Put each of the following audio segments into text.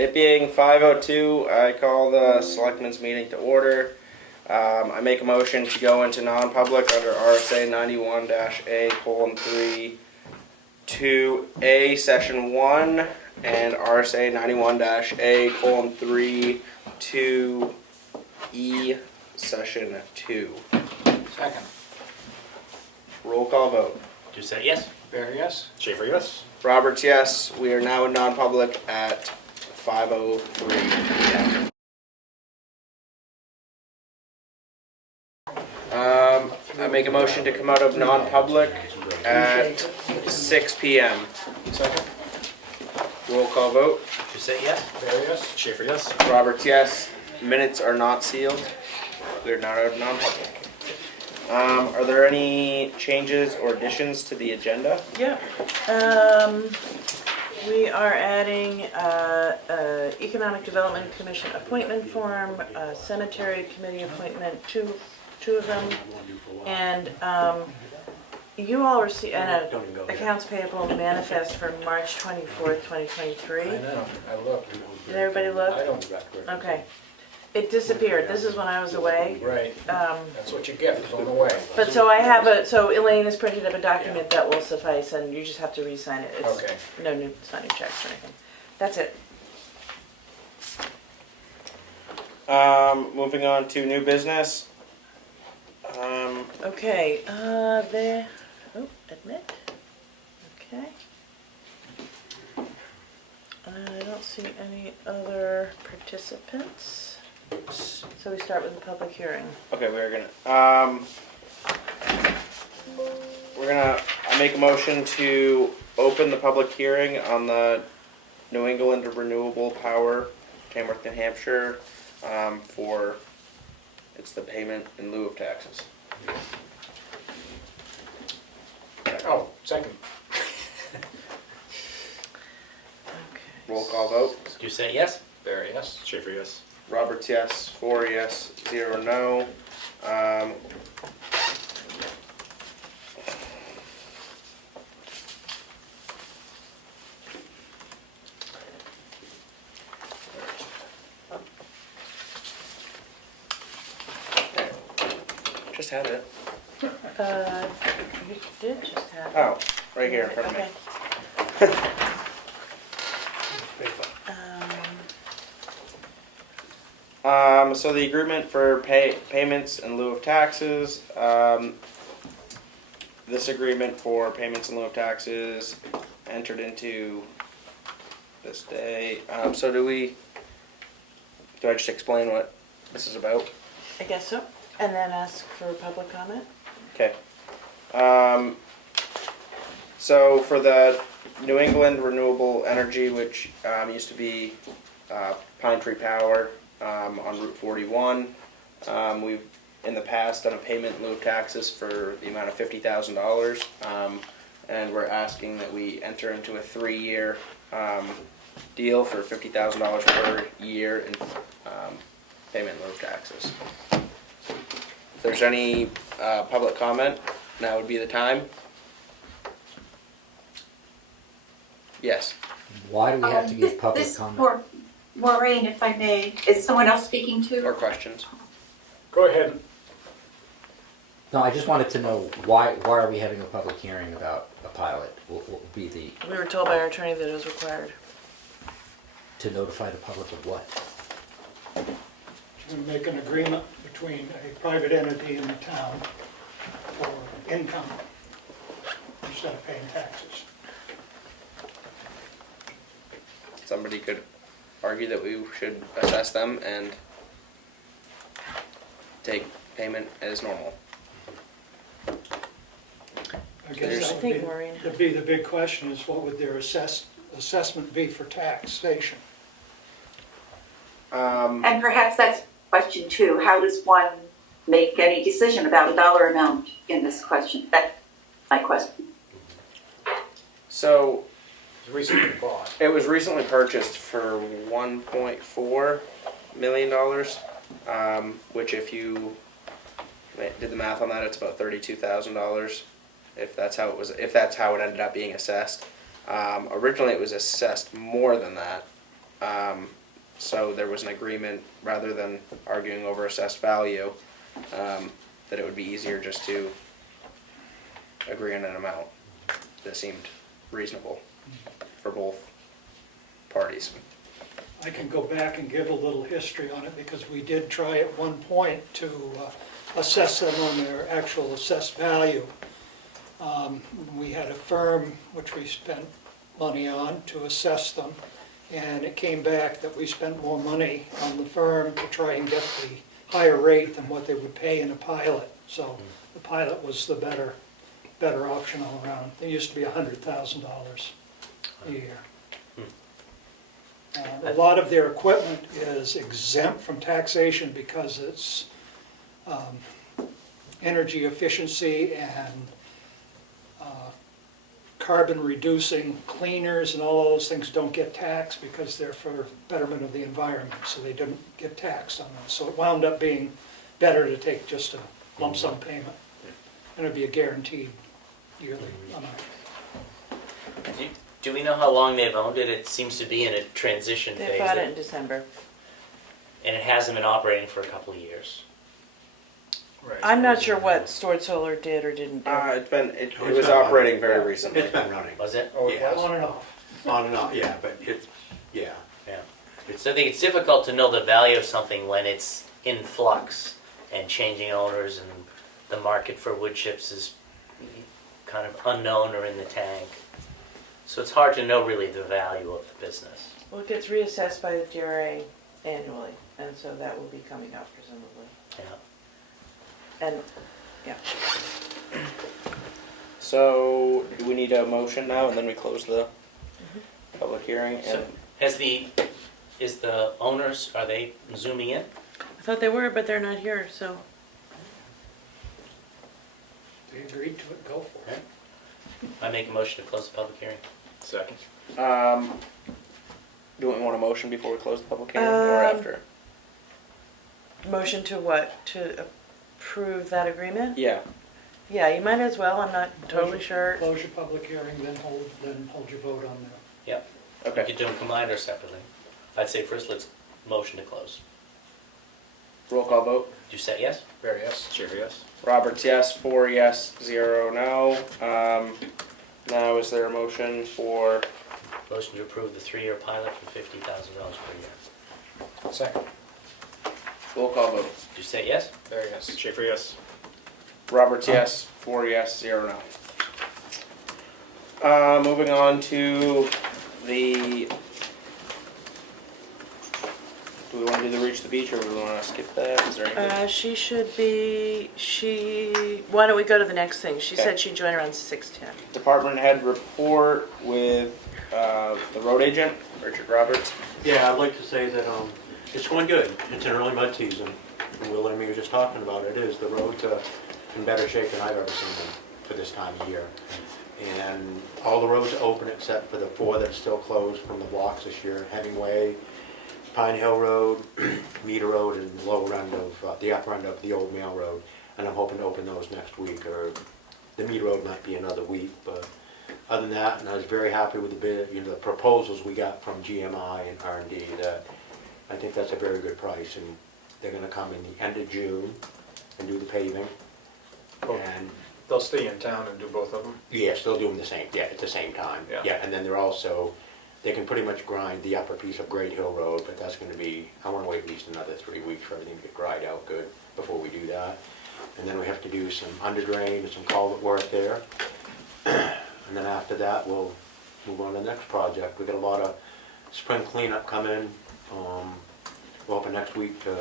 It being 5:02, I call the Selectmen's meeting to order. I make a motion to go into non-public under RSA 91-A:3, 2A, Session 1, and RSA 91-A:3, 2E, Session 2. Second. Roll call vote. Doucette, yes. Barry, yes. Schaefer, yes. Roberts, yes. We are now in non-public at 5:03 p.m. I make a motion to come out of non-public at 6 p.m. Second. Roll call vote. Doucette, yes. Barry, yes. Schaefer, yes. Roberts, yes. Minutes are not sealed. We're not out of non-public. Are there any changes or additions to the agenda? Yeah. We are adding Economic Development Commission appointment form, Cemetery Committee appointment, two of them, and you all received an accounts payable manifest for March 24th, 2023. I know, I looked. Did everybody look? I don't. Okay. It disappeared. This is when I was away. Right. That's what you get, it's on the way. But so I have so Elaine has printed up a document that will suffice, and you just have to re-sign it. It's Okay. no new, it's not new checks or anything. That's it. Moving on to new business. Okay, admit. Okay. I don't see any other participants. So we start with the public hearing. Okay, I make a motion to open the public hearing on the New England Renewable Power, Tamworth, New Hampshire, it's the payment in lieu of taxes. Oh, second. Okay. Roll call vote. Doucette, yes. Barry, yes. Schaefer, yes. Roberts, yes. 4 yes, 0 no. Just had it. You did just have. Oh, right here in front of me. Okay. So the agreement for payments in lieu of taxes, this agreement for payments in lieu of taxes entered into this day. So do I just explain what this is about? I guess so. And then ask for public comment. Okay. So for the New England Renewable Energy, which used to be Pine Tree Power, on Route 41. We've in the past done a payment in lieu of taxes for the amount of $50,000, and we're asking that we enter into a 3-year deal for $50,000 per year in payment in lieu of taxes. If there's any public comment, now would be the time. Yes. Why do we have to give public comment? Maureen, if I may, is someone else speaking too? Or questions? Go ahead. No, I just wanted to know why are we having a public hearing about a pilot? What will be the, We were told by our attorney that it was required. to notify the public of what? To make an agreement between a private entity and the town for income instead of paying taxes. Somebody could argue that we should assess them and take payment as normal. I guess I think, Maureen. that'd be the big question is what would their assessment be for taxation? And perhaps that's question 2. How does one make any decision about a dollar amount in this question? That's my question. So It's recently bought. it was recently purchased for $1.4 million, which if you did the math on that, it's about $32,000. If that's how it ended up being assessed. Originally, it was assessed more than that, So there was an agreement, rather than arguing over assessed value, that it would be easier just to agree on an amount that seemed reasonable for both parties. I can go back and give a little history on it, because we did try at one point to assess them on their actual assessed value. We had a firm which we spent money on to assess them, and it came back that we spent more money on the firm to try and get the higher rate than what they would pay in a pilot. So the pilot was the better option all around. They used to be $100,000 a year. A lot of their equipment is exempt from taxation because it's energy efficiency and carbon reducing cleaners, and all those things don't get taxed because they're for betterment of the environment, so they don't get taxed on them. So it wound up being better to take just a lump sum payment, and it'd be a guaranteed yearly amount. Do we know how long they've owned it? It seems to be in a transition They phase. bought it in December. And it hasn't been operating for a couple of years. Right. I'm not sure what Stored Solar did or didn't do. It was operating very recently. It's been running, Was it? Oh, it Yeah. was? On and off. on and off, yeah, but it's, yeah. Yeah. So I think it's difficult to know the value of something when it's in flux and changing owners, and the market for wood chips is kind of unknown or in the tank. So it's hard to know really the value of the business. Well, it gets reassessed by the DRA annually, and so that will be coming up presumably. Yeah. And, yeah. So, do we need a motion now, and then we close the public hearing? So is the owners, are they zooming in? I thought they were, but they're not here, so. They agreed to it, go for it. I make a motion to close the public hearing. Second. Do we want a motion before we close the public hearing, or after? Motion to what? To approve that agreement? Yeah. Yeah, you might as well, I'm not totally sure. Close your public hearing, then hold your vote on that. Yep. Okay. We could do them combined or separately. I'd say first let's motion to close. Roll call vote. Do you say yes? Barry, yes. Schaefer, yes. Roberts, yes. 4 yes, 0 no. Now, is there a motion for? Motion to approve the 3-year pilot for $50,000 per year. Second. Roll call vote. Do you say yes? Barry, yes. Schaefer, yes. Roberts, yes. 4 yes, 0 no. Moving on to the. Do we want to do the Reach the Beach, or do we want to skip that? Is there anything? She should be, why don't we go to the next thing? She Okay. said she'd join around 6:10. Department head report with the road agent, Richard Roberts. Yeah, I'd like to say that it's going good. It's an early mud season. And Will and me were just talking about it. The roads are in better shape than I've ever seen them for this time of year. And all the roads are open except for the 4 that are still closed from the blocks this year. Hemingway, Pine Hill Road, Meter Road, and the lower end of, the upper end of the old Mail Road. And I'm hoping to open those next week, or the Meter Road might be another week. But other than that, and I was very happy with the bid, the proposals we got from GMI and R&D. That I think that's a very good price, and they're gonna come in the end of June and do the paving. And They'll stay in town and do both of them? yes, they'll do them at the same time. Yeah. And then they can pretty much grind the upper piece of Great Hill Road, but that's gonna be, I wanna wait at least another 3 weeks for everything to get dried out good before we do that. And then we have to do some under drain and some culvert work there. And then after that, we'll move on to the next project. We got a lot of spring cleanup coming. We're hoping next week to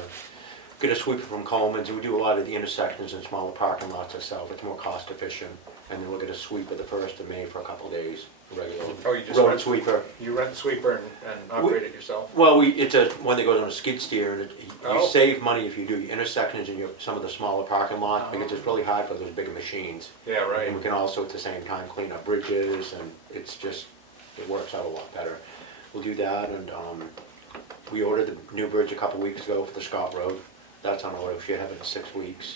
get a sweeper from Coleman's, and we do a lot of the intersections and smaller parking lots ourselves. It's more cost efficient. And then we'll get a sweeper the 1st of May for a couple of days, regular Oh, you just road rent- sweeper. You rent the sweeper and operate it yourself? Well, it's one that goes on a skid steer, and you Oh. save money if you do your intersections and some of the smaller parking lots, Oh. because it's really hard for those bigger machines. Yeah, right. And we can also at the same time clean up bridges, and it works out a lot better. We'll do that, and we ordered the new bridge a couple weeks ago for the Scott Road. That's on order, we should have it in 6 weeks,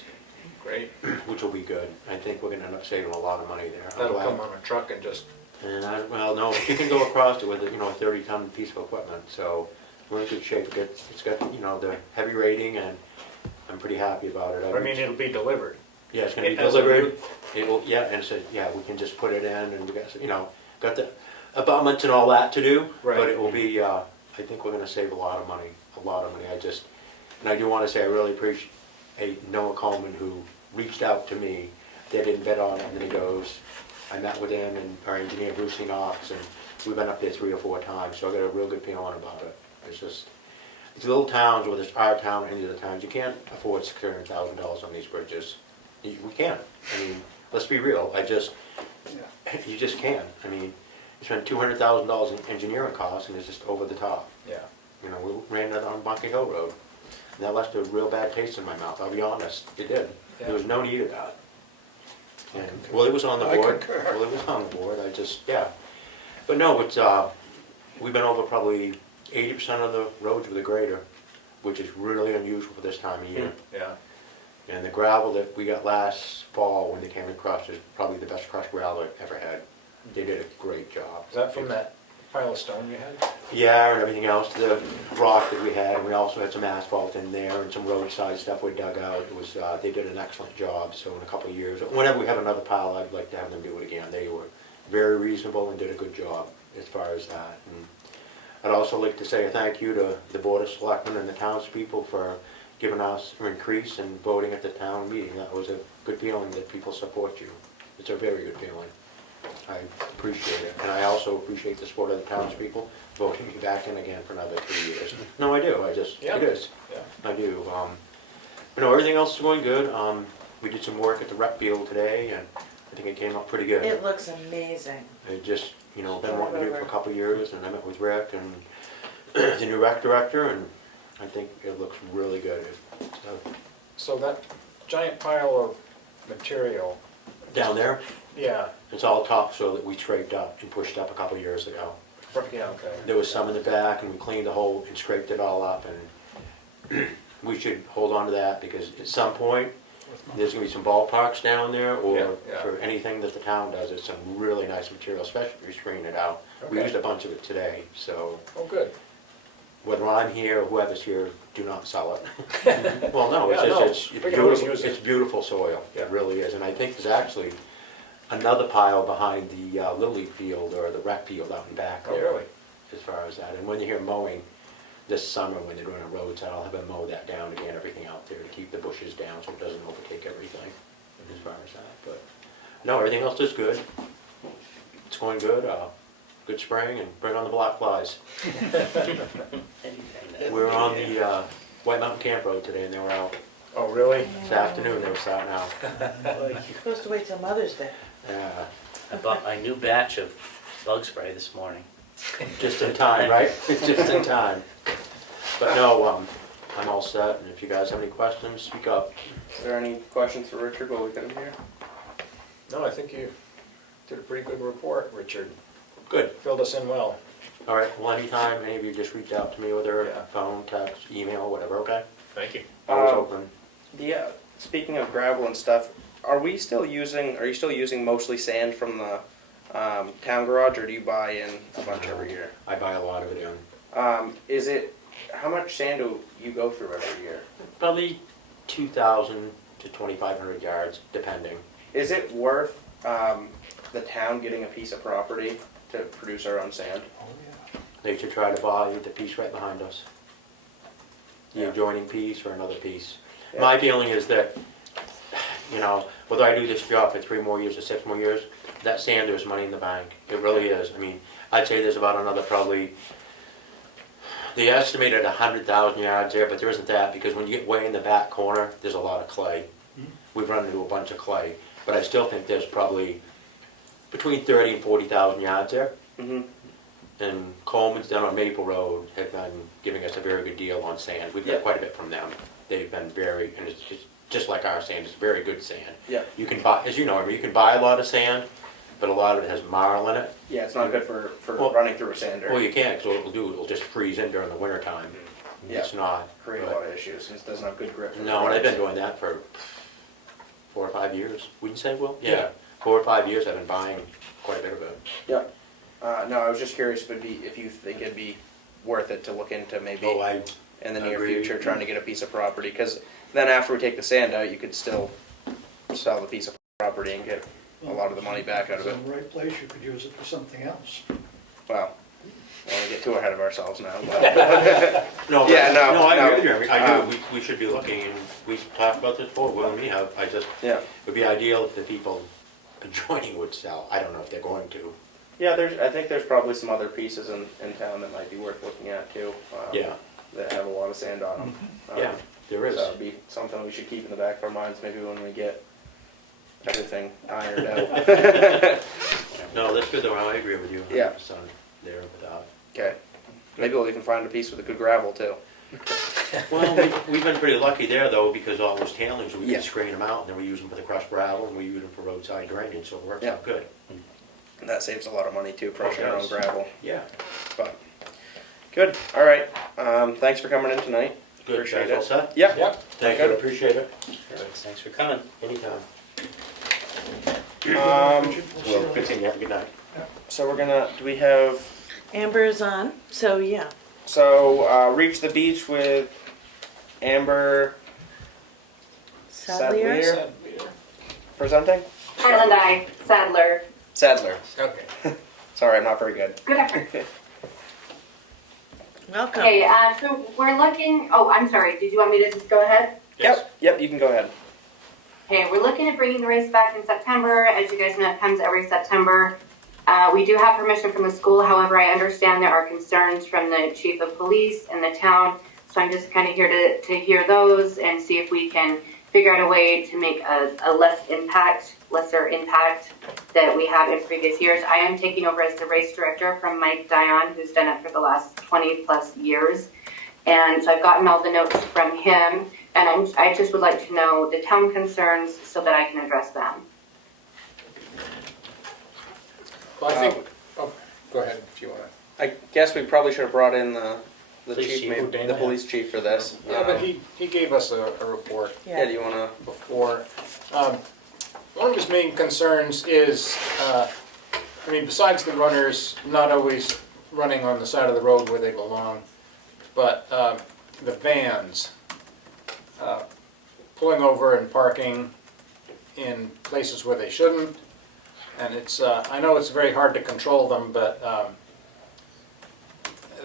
Great. which will be good. I think we're gonna end up saving a lot of money there. I'm That'll glad. come on a truck and just And well, no, but you can go across it with a, 30-ton piece of equipment, so we're in good shape. It's got, the heavy rating, and I'm pretty happy about it. I mean, it'll be delivered. Yeah, it's gonna be As a delivered. It will, yeah, and so, yeah, we can just put it in, and we got the abutments and all that to do. Right. But it will be, I think we're gonna save a lot of money, and I do wanna say I really appreciate Noah Coleman, who reached out to me. They didn't bet on it, and then he goes, I met with him and our engineer Bruce Knox, and we've been up there 3 or 4 times, so I got a real good feeling about it. It's little towns, whether it's our town or any of the towns, you can't afford $600,000 on these bridges. We can't. I mean, let's be real. You just can't. I mean, you spend $200,000 in engineering costs, and it's just over the top. Yeah. We ran that on Bunker Hill Road, and that left a real bad taste in my mouth. I'll be honest, it did. Yeah. There was no need of that. And, well, it was on the I board. concur. Well, it was on the board. Yeah. But no, it's we've been over probably 80% of the roads with a grader, which is really unusual for this time of year. Yeah. And the gravel that we got last fall when they came across is probably the best crushed gravel I've ever had. They did a great job. Is that from that pile of stone you had? Yeah, and everything else, the rock that we had, and we also had some asphalt in there and some roadside stuff we dug out. It was, they did an excellent job, so in a couple of years, whenever we have another pile, I'd like to have them do it again. They were very reasonable and did a good job as far as that. And I'd also like to say a thank you to the Board of Selectmen and the townspeople for giving us an increase and voting at the town meeting. That was a good feeling that people support you. It's a very good feeling. I appreciate it. And I also appreciate the support of the townspeople voting me back in again for another 3 years. No, I do. Yeah. It is. Yeah. I do. But no, everything else is going good. We did some work at the rec field today, and I think it came up pretty good. It looks amazing. It just, been wanting to do it for a couple of years, and I met with Rick and the new rec director, and I think it looks really good. So that giant pile of material, Down there, yeah, it's all topsoil that we scraped up and pushed up a couple of years ago. yeah, okay. There was some in the back, and we cleaned the hole and scraped it all up, and we should hold on to that, because at some point, there's gonna be some ballparks down there, or Yeah. for anything that the town does, it's some really nice material, especially if you screen it out. We Okay. used a bunch of it today, so Oh, good. whether I'm here or whoever's here, do not sell it. Well, no, it's Yeah, no, just, we can always beautiful, use it. it's beautiful soil, Yeah. it really is, and I think there's actually another pile behind the Little League field, or the rec field out in back Oh, there. really? As far as that, and when you hear mowing this summer, when they're doing a roads, I'll have them mow that down again, everything out there, to keep the bushes down so it doesn't overtake everything, as far as that, but, no, everything else is good. It's going good, good spraying, and bring on the black flies. We were on the White Mountain Camp Road today, and they were out Oh, really? this afternoon, they were starting out. You're supposed to wait till Mother's Day. Yeah, I bought my new batch of bug spray this morning. just in time, right? Just in time. But no, I'm all set, and if you guys have any questions, speak up. Is there any questions for Richard while we got him here? No, I think you did a pretty good report, Richard. Good. Filled us in well. All right, well, anytime, any of you just reach out to me with their Yeah. phone, text, email, whatever, okay? Thank you. Always Um, open. Yeah, speaking of gravel and stuff, are you still using mostly sand from the town garage, or do you buy in a bunch every year? I buy a lot of it in. How much sand do you go through every year? Probably 2,000 to 2,500 yards, depending. Is it worth the town getting a piece of property to produce our own sand? They should try to buy the piece right behind us. The Yeah. adjoining piece or another piece. Yeah. My feeling is that, whether I do this job for 3 more years or 6 more years, that sand is money in the bank. It really is. I mean, I'd say there's about another probably, they estimated 100,000 yards there, but there isn't that, because when you get way in the back corner, there's a lot of clay. We've run into a bunch of clay, but I still think there's probably between 30 and 40,000 yards there. Mm-hmm. And Coleman's down on Maple Road have been giving us a very good deal on sand. We've got Yeah. quite a bit from them. They've been very, and it's just like our sand, it's very good sand. Yeah. You can buy, as you know, you can buy a lot of sand, but a lot of it has marl in it. Yeah, it's not good for Well- running through a sander. Well, you can't, because what it'll do, it'll just freeze in during the winter time. Yeah. It's not. Create a but- lot of issues, and it doesn't have good grip. No, and I've been doing that for 4 or 5 years. Wouldn't you say, Will? Yeah. 4 or 5 years, I've been buying quite a bit of it. Yeah. No, I was just curious, if you think it'd be worth it to look into maybe Oh, I in the near agree. future trying to get a piece of property, because then after we take the sand out, you could still sell the piece of property and get a lot of the money back out of If it. it's in the right place, you could use it for something else. Well, I don't want to get too ahead of ourselves now. But No, Yeah, no, I no. agree with you. I do. We should be looking, and we talked about this before, Will and me have. It yeah, would be ideal if the people adjoining would sell. I don't know if they're going to. yeah. I think there's probably some other pieces in town that might be worth looking at too. Yeah. That have a lot of sand on them. Yeah, there is. So it'd be something we should keep in the back of our minds, maybe when we get everything ironed out. No, that's good though. I agree with you. Yeah. 100% there without. Okay. Maybe we'll even find a piece with a good gravel too. Well, we've been pretty lucky there though, because all those tailings, we Yeah. can screen them out, and then we use them for the crushed gravel, and we use them for roadside drainage, so it works Yeah. out good. And that saves a lot of money too, crushing our own does. gravel. Yeah. But good. All right. Thanks for coming in tonight. Good. Appreciate Guys it. all set? Yeah. Yep. Thank Good. you. Appreciate it. Thanks for coming. Anytime. Richard, we'll see Well, you good later. thing you have a good night. So we're gonna. Do we have? Amber is on, so yeah. So reach the beach with Amber Sadlier? presenting. Highland Sadler. Sadler. Okay. Sorry, I'm not very good. Good afternoon. Welcome. Okay, so we're looking, oh, I'm sorry, did you want me to just go ahead? Yep. Yep. You can go ahead. Okay, we're looking at bringing the race back in September. As you guys know, it comes every September. We do have permission from the school. However, I understand there are concerns from the chief of police and the town. So I'm just kind of here to hear those and see if we can figure out a way to make a lesser impact that we have in previous years. I am taking over as the race director from Mike Dion, who's done it for the last 20 plus years. And so I've gotten all the notes from him, and I just would like to know the town concerns so that I can address them. Well, I think, go ahead if you want to. I guess we probably should have brought in the Police chief, chief, maybe, who Dana the had. police chief for this. Yeah, but he gave us a report Yeah. Do you wanna? before. One of his main concerns is, I mean, besides the runners not always running on the side of the road where they belong, but the vans pulling over and parking in places where they shouldn't. And it's, I know it's very hard to control them, but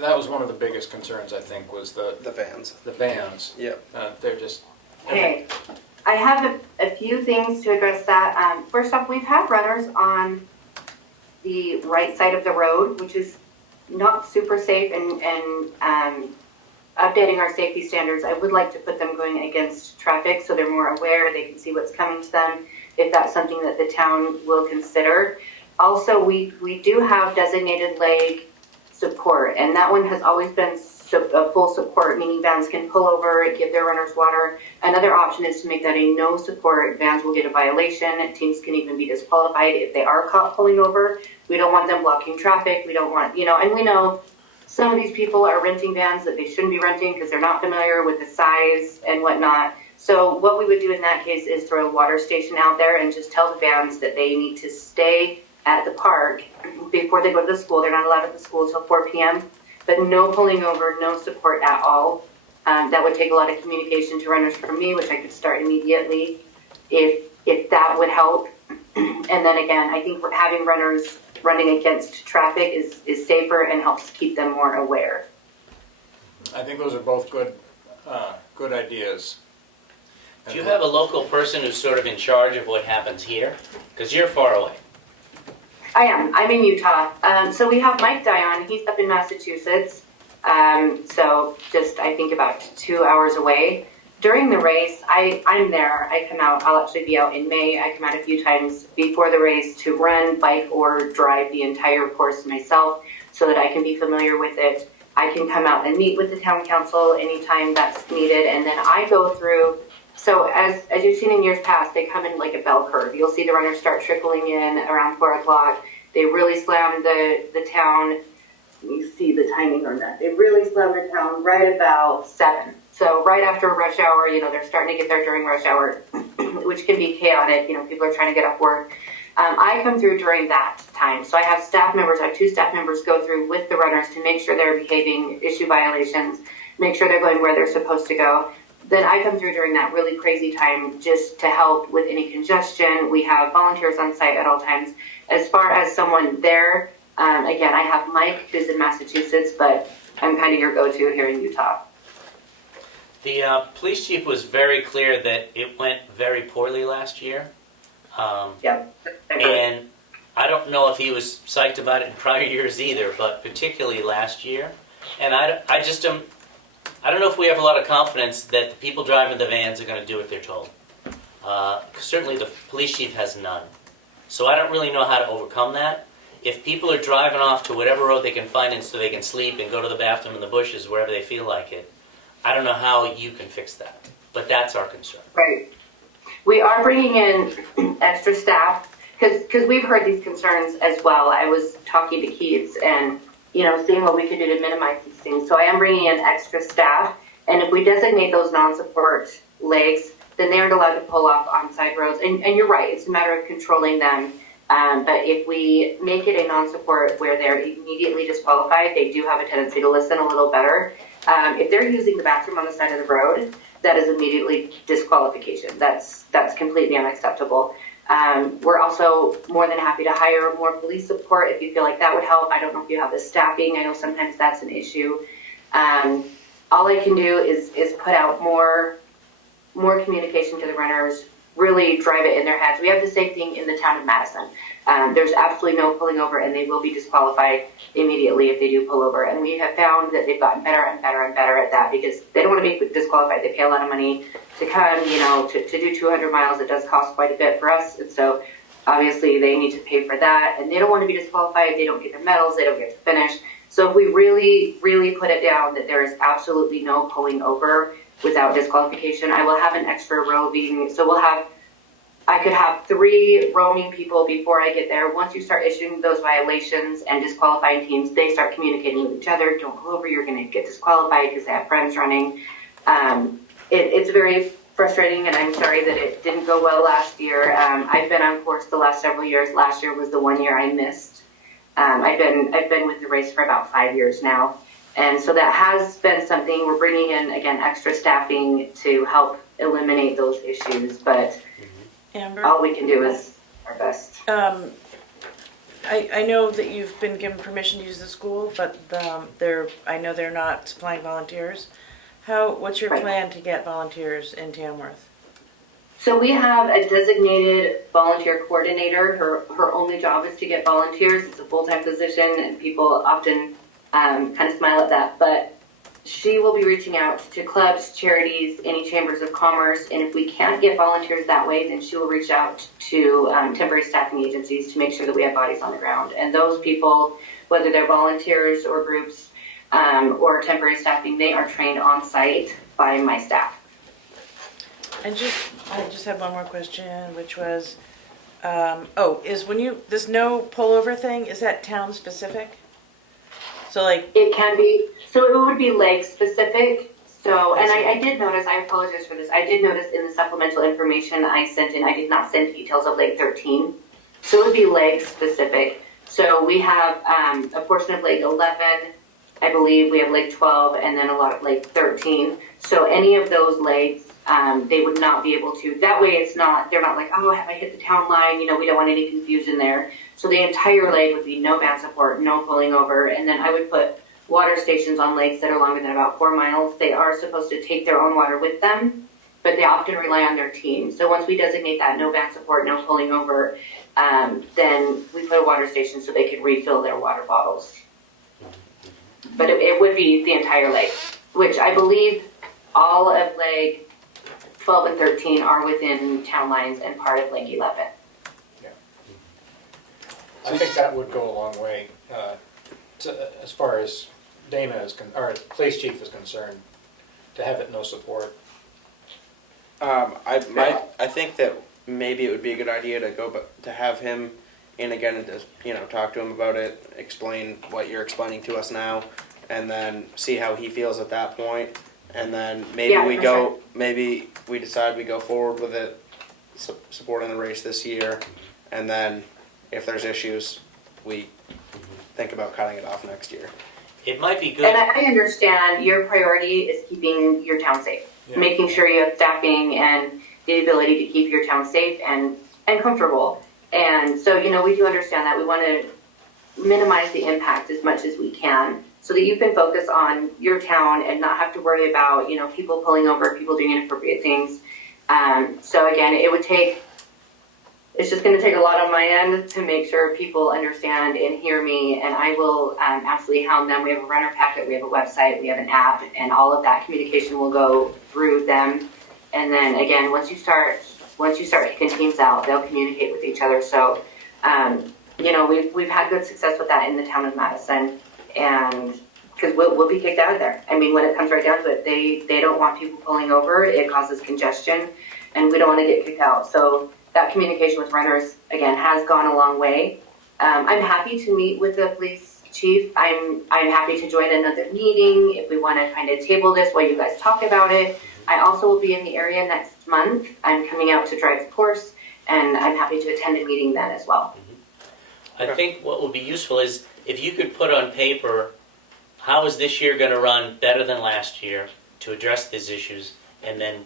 that was one of the biggest concerns, I think, was the vans. vans. Yep. They're just. Okay, I have a few things to address that. First off, we've had runners on the right side of the road, which is not super safe, and updating our safety standards, I would like to put them going against traffic so they're more aware, they can see what's coming to them, if that's something that the town will consider. Also, we do have designated leg support, and that one has always been full support, meaning vans can pull over, give their runners water. Another option is to make that a no support. Vans will get a violation. Teams can even be disqualified if they are caught pulling over. We don't want them blocking traffic. We don't want, and we know some of these people are renting vans that they shouldn't be renting because they're not familiar with the size and whatnot. So what we would do in that case is throw a water station out there and just tell the vans that they need to stay at the park before they go to the school. They're not allowed at the school until 4 p.m., but no pulling over, no support at all. That would take a lot of communication to runners from me, which I could start immediately if that would help. And then again, I think having runners running against traffic is safer and helps keep them more aware. I think those are both good ideas. Do you have a local person who's sort of in charge of what happens here? Because you're far away. I am. I'm in Utah. So we have Mike Dion. He's up in Massachusetts. So just, I think, about 2 hours away. During the race, I'm there. I come out. I'll actually be out in May. I come out a few times before the race to run, bike, or drive the entire course myself so that I can be familiar with it. I can come out and meet with the town council anytime that's needed. And then I go through. So as you've seen in years past, they come in like a bell curve. You'll see the runners start trickling in around 4 o'clock. They really slam the town. You see the timing on that. They really slam the town right about 7. So right after rush hour, they're starting to get there during rush hour, which can be chaotic. People are trying to get off work. I come through during that time. So I have staff members, I have 2 staff members go through with the runners to make sure they're behaving, issue violations, make sure they're going where they're supposed to go. Then I come through during that really crazy time just to help with any congestion. We have volunteers on site at all times. As far as someone there, again, I have Mike, who's in Massachusetts, but I'm kind of your go-to here in Utah. The police chief was very clear that it went very poorly last year. Yep. And I don't know if he was psyched about it in prior years either, but particularly last year. And I just am, I don't know if we have a lot of confidence that the people driving the vans are going to do what they're told. Certainly the police chief has none. So I don't really know how to overcome that. If people are driving off to whatever road they can find and so they can sleep and go to the bathroom in the bushes wherever they feel like it, I don't know how you can fix that. But that's our concern. Right. We are bringing in extra staff because we've heard these concerns as well. I was talking to Keats and, seeing what we could do to minimize these things. So I am bringing in extra staff. And if we designate those non-support legs, then they aren't allowed to pull off on side roads. And you're right, it's a matter of controlling them. But if we make it a non-support where they're immediately disqualified, they do have a tendency to listen a little better. If they're using the bathroom on the side of the road, that is immediately disqualification. That's completely unacceptable. We're also more than happy to hire more police support if you feel like that would help. I don't know if you have the staffing. I know sometimes that's an issue. All I can do is put out more communication to the runners, really drive it in their heads. We have the same thing in the town of Madison. There's absolutely no pulling over, and they will be disqualified immediately if they do pull over. And we have found that they've gotten better and better and better at that because they don't want to be disqualified. They pay a lot of money to come, to do 200 miles. It does cost quite a bit for us. And so obviously they need to pay for that. And they don't want to be disqualified. They don't get their medals. They don't get to finish. So if we really, really put it down that there is absolutely no pulling over without disqualification, I will have an extra roving. So I could have 3 roaming people before I get there. Once you start issuing those violations and disqualifying teams, they start communicating with each other. Don't pull over, you're going to get disqualified because they have friends running. It's very frustrating, and I'm sorry that it didn't go well last year. I've been on course the last several years. Last year was the one year I missed. I've been with the race for about 5 years now. And so that has been something. We're bringing in, again, extra staffing to help eliminate those issues, but Amber? all we can do is our best. I know that you've been given permission to use the school, but I know they're not supplying volunteers. What's your Right. plan to get volunteers in Tamworth? So we have a designated volunteer coordinator. Her only job is to get volunteers. It's a full-time position, and people often kind of smile at that. But she will be reaching out to clubs, charities, any chambers of commerce, and if we can't get volunteers that way, then she will reach out to temporary staffing agencies to make sure that we have bodies on the ground. And those people, whether they're volunteers or groups or temporary staffing, they are trained on site by my staff. I just had one more question, which was, this no pullover thing, is that town specific? So like, It can be, so it would be leg specific. So, and I did notice, I apologize for this, I did notice in the supplemental information I sent in, I did not send details of leg 13. So it would be leg specific. So we have a portion of leg 11, I believe we have leg 12, and then a lot of leg 13. So any of those legs, they would not be able to, that way they're not like, oh, have I hit the town line? We don't want any confusion there. So the entire leg would be no van support, no pulling over, and then I would put water stations on lakes that are longer than about 4 miles. They are supposed to take their own water with them, but they often rely on their team. So once we designate that no van support, no pulling over, then we put a water station so they could refill their water bottles. But it would be the entire leg, which I believe all of leg 12 and 13 are within town lines and part of leg 11. I think that would go a long way as far as Dana or police chief is concerned, to have it no support. I think that maybe it would be a good idea to have him in again and just talk to him about it, explain what you're explaining to us now, and then see how he feels at that point, and then maybe we decide we go forward with it, supporting the race this year, and then if there's issues, we think about cutting it off next year. It might be good. And I understand your priority is keeping your town safe, Yeah. making sure you have staffing and the ability to keep your town safe and comfortable. And so, you know, we do understand that. We want to minimize the impact as much as we can so that you can focus on your town and not have to worry about, you know, people pulling over, people doing inappropriate things. So again, it's just going to take a lot on my end to make sure people understand and hear me, and I will absolutely hound them. We have a runner packet, we have a website, we have an app, and all of that communication will go through them. And then again, once you start kicking teams out, they'll communicate with each other. So, you know, we've had good success with that in the town of Madison, and because we'll be kicked out of there. I mean, when it comes right down to it, they don't want people pulling over. It causes congestion, and we don't want to get kicked out. So that communication with runners, again, has gone a long way. I'm happy to meet with the police chief. I'm happy to join another meeting if we want to kind of table this while you guys talk about it. I also will be in the area next month. I'm coming out to drive the course, and I'm happy to attend a meeting then as well. I think what would be useful is if you could put on paper how is this year going to run better than last year to address these issues, and then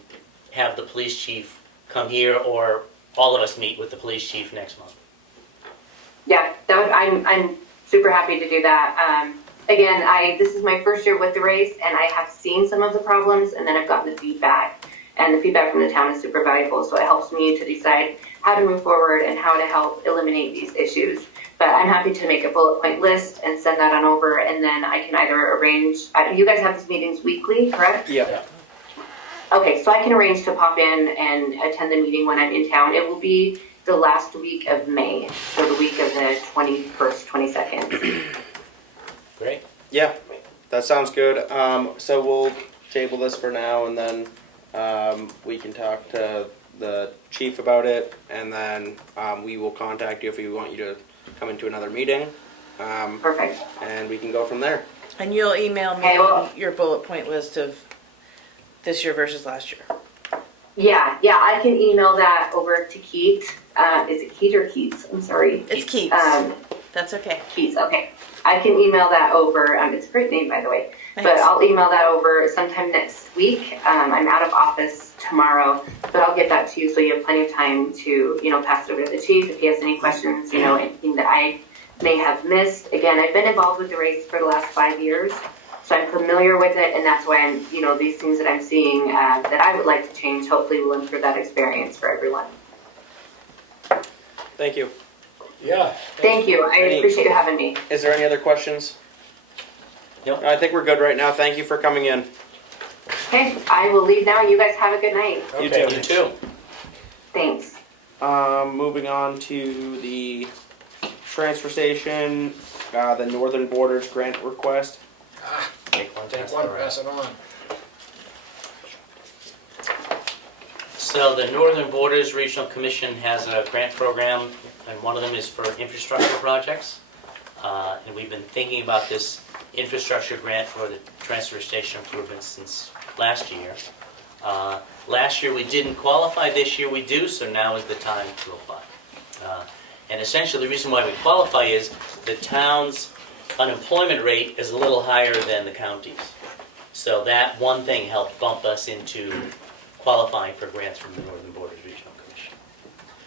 have the police chief come here, or all of us meet with the police chief next month. Yeah, I'm super happy to do that. Again, this is my first year with the race, and I have seen some of the problems, and then I've gotten the feedback. And the feedback from the town is super valuable, so it helps me to decide how to move forward and how to help eliminate these issues. But I'm happy to make a bullet point list and send that on over, and then I can either arrange, you guys have these meetings weekly, correct? Yeah. Okay, so I can arrange to pop in and attend the meeting when I'm in town. It will be the last week of May, so the week of the 21st, 22nd. Great. Yeah, that sounds good. So we'll table this for now, and then we can talk to the chief about it, and then we will contact you if we want you to come into another meeting. Perfect. And we can go from there. And you'll email me Okay, well- your bullet point list of this year versus last year. Yeah, I can email that over to Keith. Is it Keith or Keats? I'm sorry. It's Keats. That's okay. Keats, okay. I can email that over. It's a great name, by the way. But Thanks. I'll email that over sometime next week. I'm out of office tomorrow, but I'll get that to you so you have plenty of time to, you know, pass it over to the chief if he has any questions, you know, anything that I may have missed. Again, I've been involved with the race for the last 5 years, so I'm familiar with it, and that's why I'm, you know, these things that I'm seeing that I would like to change hopefully will improve that experience for everyone. Thank you. Yeah. Thank you. I appreciate you having me. Is there any other questions? Nope. I think we're good right now. Thank you for coming in. Okay, I will leave now. You guys have a good night. You Okay. too. You too. Thanks. Moving on to the transfer station, the Northern Borders grant request. Take one. Take pass one, it around. pass it on. So the Northern Borders Regional Commission has a grant program, and one of them is for infrastructure projects. And we've been thinking about this infrastructure grant for the transfer station improvements since last year. Last year we didn't qualify, this year we do, so now is the time to apply. And essentially the reason why we qualify is the town's unemployment rate is a little higher than the county's. So that one thing helped bump us into qualifying for grants from the Northern Borders Regional Commission.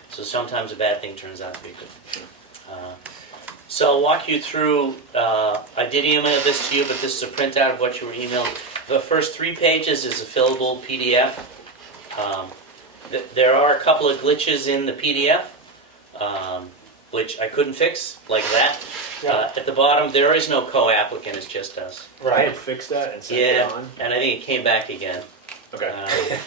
So sometimes a bad thing turns out to be good. So I'll walk you through, I did email this to you, but this is a printout of what you were emailed. The first 3 pages is a fillable PDF. There are a couple of glitches in the PDF, which I couldn't fix, like that. Yeah. At the bottom, there is no co-applicant, it's just us. I had fixed that and sent it Yeah, on. and I think it came back again. Okay.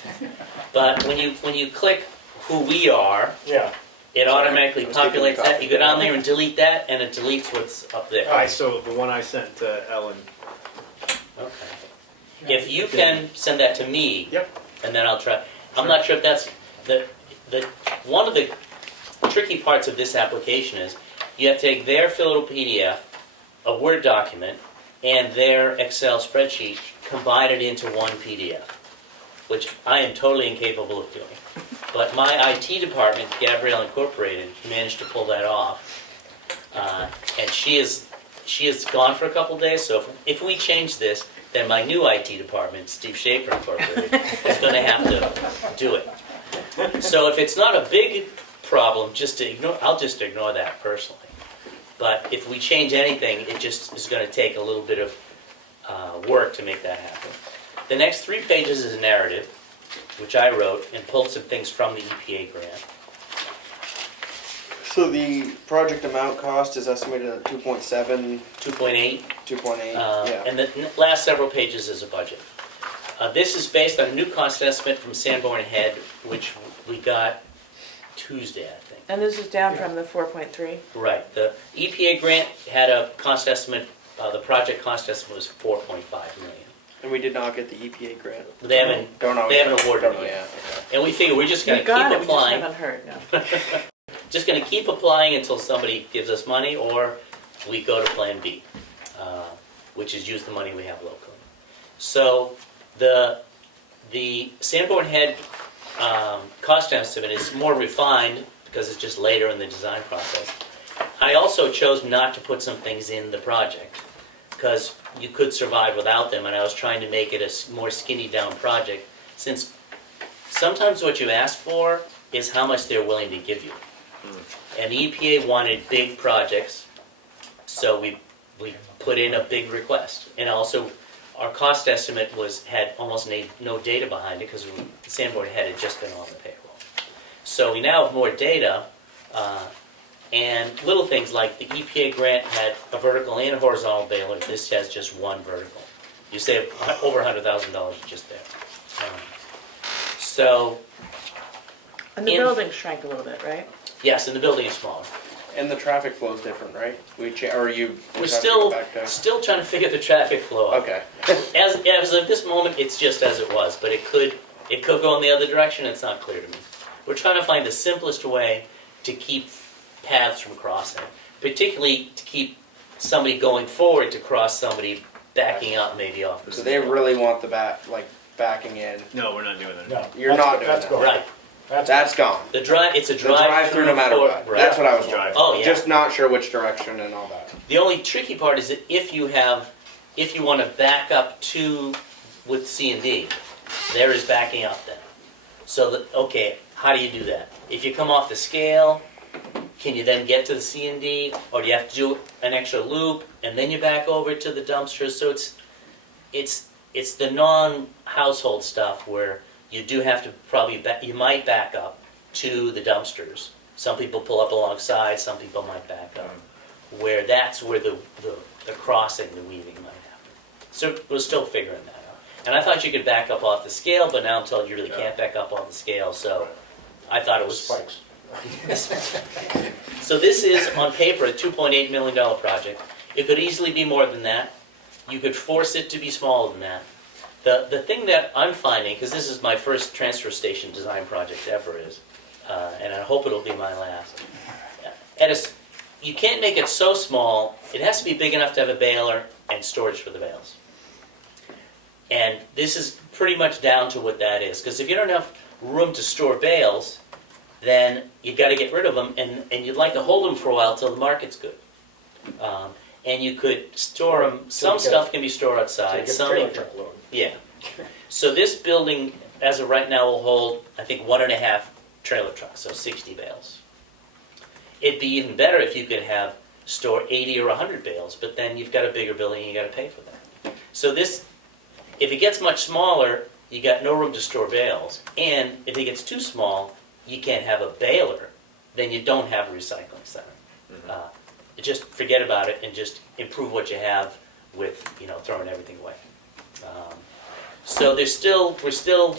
But when you click who we are, Yeah. it automatically I was keeping populates the that. copy. You go down there and delete that, and it deletes what's up there. Alright, so the one I sent to Ellen. Okay. If you can send that to me, Yep. and then I'll try. I'm not sure if that's the one of the tricky parts of this application is you have to take their fillable PDF, a Word document, and their Excel spreadsheet, combine it into one PDF. which I am totally incapable of doing. But my IT department, Gabrielle Incorporated, managed to pull that off. And she is gone for a couple days, so if we change this, then my new IT department, Steve Schaefer Incorporated, is going to have to do it. So if it's not a big problem, I'll just ignore that personally. But if we change anything, it just is going to take a little bit of work to make that happen. The next 3 pages is a narrative, which I wrote and pulled some things from the EPA grant. So the project amount cost is estimated at 2.7, 2.8. 2.8, yeah. And the last several pages is a budget. This is based on a new cost estimate from Sanborn Head, which we got Tuesday, I think. And this is down from the 4.3? Right. The EPA grant had a cost estimate, the project cost estimate was 4.5 million. And we did not get the EPA grant. They haven't awarded Don't it know yet. yet. Okay. And we figure we're just going We to got keep it, we just applying. haven't heard, no. Just going to keep applying until somebody gives us money, or we go to Plan B, which is use the money we have locally. So the Sanborn Head cost estimate is more refined because it's just later in the design process. I also chose not to put some things in the project because you could survive without them, and I was trying to make it a more skinny down project, since sometimes what you ask for is how much they're willing to give you. And the EPA wanted big projects, so we put in a big request. And also, our cost estimate had almost no data behind it because Sanborn had just been on the payroll. So we now have more data, and little things like the EPA grant had a vertical and a horizontal baler. This has just one vertical. You save over $100,000 just there. So, And the building shrank a little bit, right? yes, and the building is smaller. And the traffic flow is different, right? We're We're still trying to figure the traffic flow out. Okay. As of this moment, it's just as it was, but it could go in the other direction. It's not clear to me. We're trying to find the simplest way to keep paths from crossing, particularly to keep somebody going forward to cross somebody backing up maybe off the So they really want the backing in. No, we're not doing that. No. You're not doing That's that. gone. right. That's gone. It's a The drive drive-through no matter what. Right. That's what I was Drive. wondering. Oh, yeah. Just not sure which direction and all that. The only tricky part is that if you want to back up with C and D, there is backing up then. So how do you do that? If you come off the scale, can you then get to the C and D, or do you have to do an extra loop and then you back over to the dumpsters? So it's the non-household stuff where you do have to you might back up to the dumpsters. Some people pull up alongside, some people might back up. That's where the crossing, the weaving might happen. So we're still figuring that out. And I thought you could back up off the scale, but now I'm told you really can't back up off the scale, so I thought it was... Spikes. So this is, on paper, a $2.8 million project. It could easily be more than that. You could force it to be smaller than that. The thing that I'm finding, because this is my first transfer station design project ever and I hope it'll be my last, you can't make it so small, it has to be big enough to have a baler and storage for the bales. And this is pretty much down to what that is, because if you don't have room to store bales, then you've got to get rid of them, and you'd like to hold them for a while till the market's good. And you could store them, some stuff can be stored outside, some... Yeah. So this building, as of right now, will hold, I think, 1.5 trailer trucks, so 60 bales. It'd be even better if you could store 80 or 100 bales, but then you've got a bigger building and you got to pay for that. So this, if it gets much smaller, you got no room to store bales, and if it gets too small, you can't have a baler, then you don't have a recycling center. Just forget about it and just improve what you have with throwing everything away. So we're still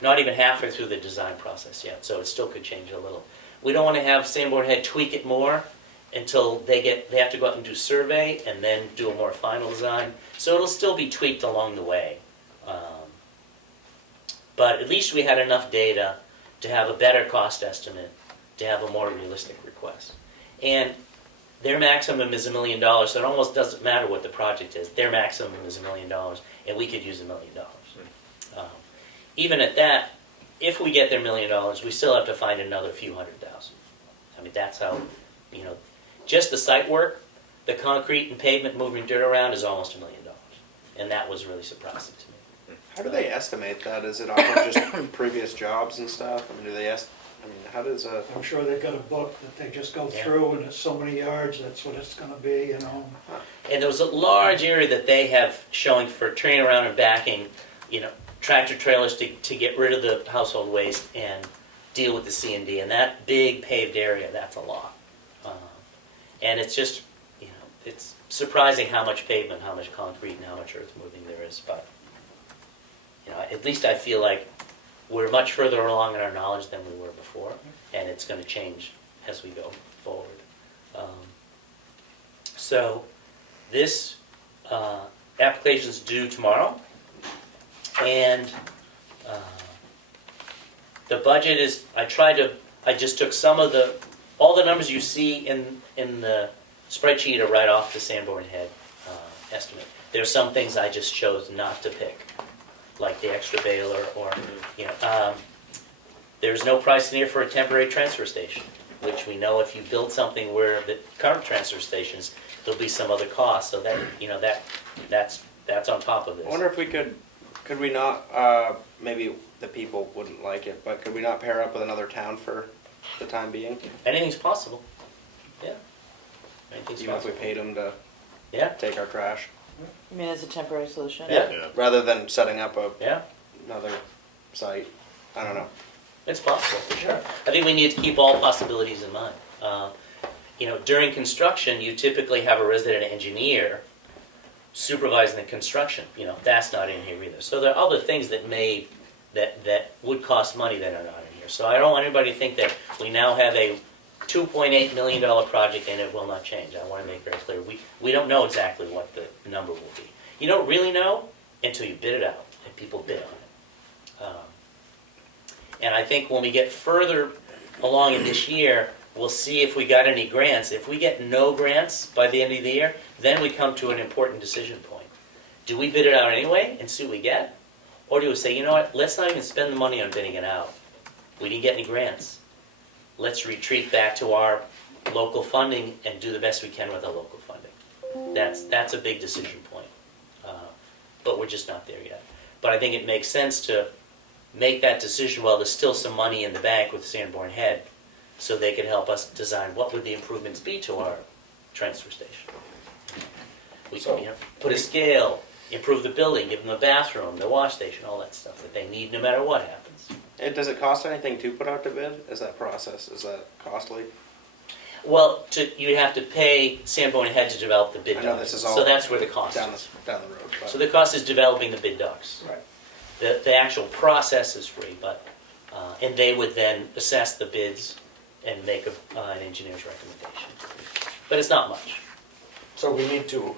not even halfway through the design process yet, so it still could change a little. We don't want to have Sanborn Head tweak it more until they have to go out and do survey and then do a more final design. So it'll still be tweaked along the way. But at least we had enough data to have a better cost estimate, to have a more realistic request. And their maximum is $1 million, so it almost doesn't matter what the project is. Their maximum is $1 million, and we could use $1 million. Even at that, if we get their $1 million, we still have to find another few $100,000. I mean, that's how, just the site work, the concrete and pavement, moving dirt around is almost $1 million. And that was really surprising to me. How do they estimate that? Is it off of just previous jobs and stuff? I mean, how does a... I'm sure they've got a book that they just go Yeah. through, and it's so many yards, that's what it's gonna be, And there was a large area that they have showing for turning around and backing, tractor trailers to get rid of the household waste and deal with the C&D. And that big paved area, that's a lot. And it's just, it's surprising how much pavement, how much concrete, and how much earth moving there is. But, at least I feel like we're much further along in our knowledge than we were before. And it's going to change as we go forward. So this application is due tomorrow. And the budget is, I just took all the numbers you see in the spreadsheet are right off the Sanborn Head estimate. There's some things I just chose not to pick, like the extra baler or, there's no price in here for a temporary transfer station, which we know if you build something where the current transfer stations, there'll be some other cost, so that, that's on top of this. I wonder if we could we not, maybe the people wouldn't like it, but could we not pair up with another town for the time being? Anything's possible. Yeah. Anything's Even if we possible. paid them to Yeah. take our trash? I mean, as a temporary solution? Yeah. Yeah. Rather than setting up Yeah. another site. I don't know. It's possible, for sure. I think we need to keep all possibilities in mind. During construction, you typically have a resident engineer supervising the construction. That's not in here either. So there are other things that would cost money that are not in here. So I don't want anybody to think that we now have a $2.8 million project and it will not change. I want to make very clear. We don't know exactly what the number will be. You don't really know until you bid it out and people bid on it. And I think when we get further along in this year, we'll see if we got any grants. If we get no grants by the end of the year, then we come to an important decision point. Do we bid it out anyway and see what we get? Or do we say, you know what, let's not even spend the money on bidding it out. We didn't get any grants. Let's retreat back to our local funding and do the best we can with our local funding. That's a big decision point. But we're just not there yet. But I think it makes sense to make that decision while there's still some money in the bank with Sanborn Head, so they could help us design what would the improvements be to our transfer station. We can put a scale, improve the building, give them a bathroom, the wash station, all that stuff that they need no matter what happens. And does it cost anything to put out to bid? Is that costly? Well, you have to pay Sanborn Head to develop the bid I know docs. this is all So that's where the cost down is. the road. But. So the cost is developing the bid docs. Right. The actual process is free, but and they would then assess the bids and make an engineer's recommendation. But it's not much. So we need to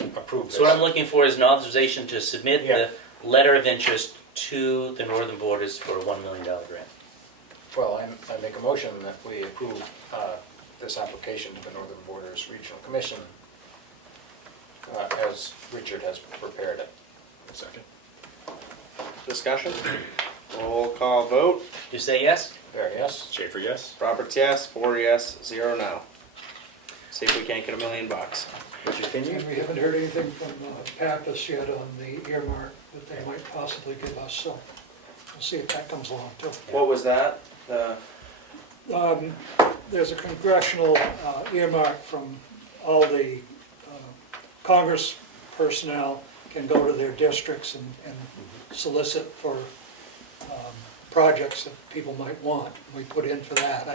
approve this. So what I'm looking for is an authorization to submit Yeah. the letter of interest to the Northern Borders for a $1 million grant. Well, I make a motion that we approve this application to the Northern Borders Regional Commission as Richard has prepared it. Second. Discussion? Roll call vote. You say yes? There, yes? Schaefer, yes? Roberts, yes. 4 yes, 0 no. See if we can't get $1 million. Richard, And we haven't heard anything from Pappas yet on the earmark that they might possibly give us, so we'll see if that comes along too. What was that? There's a congressional earmark from all the Congress personnel can go to their districts and solicit for projects that people might want. We put in for that.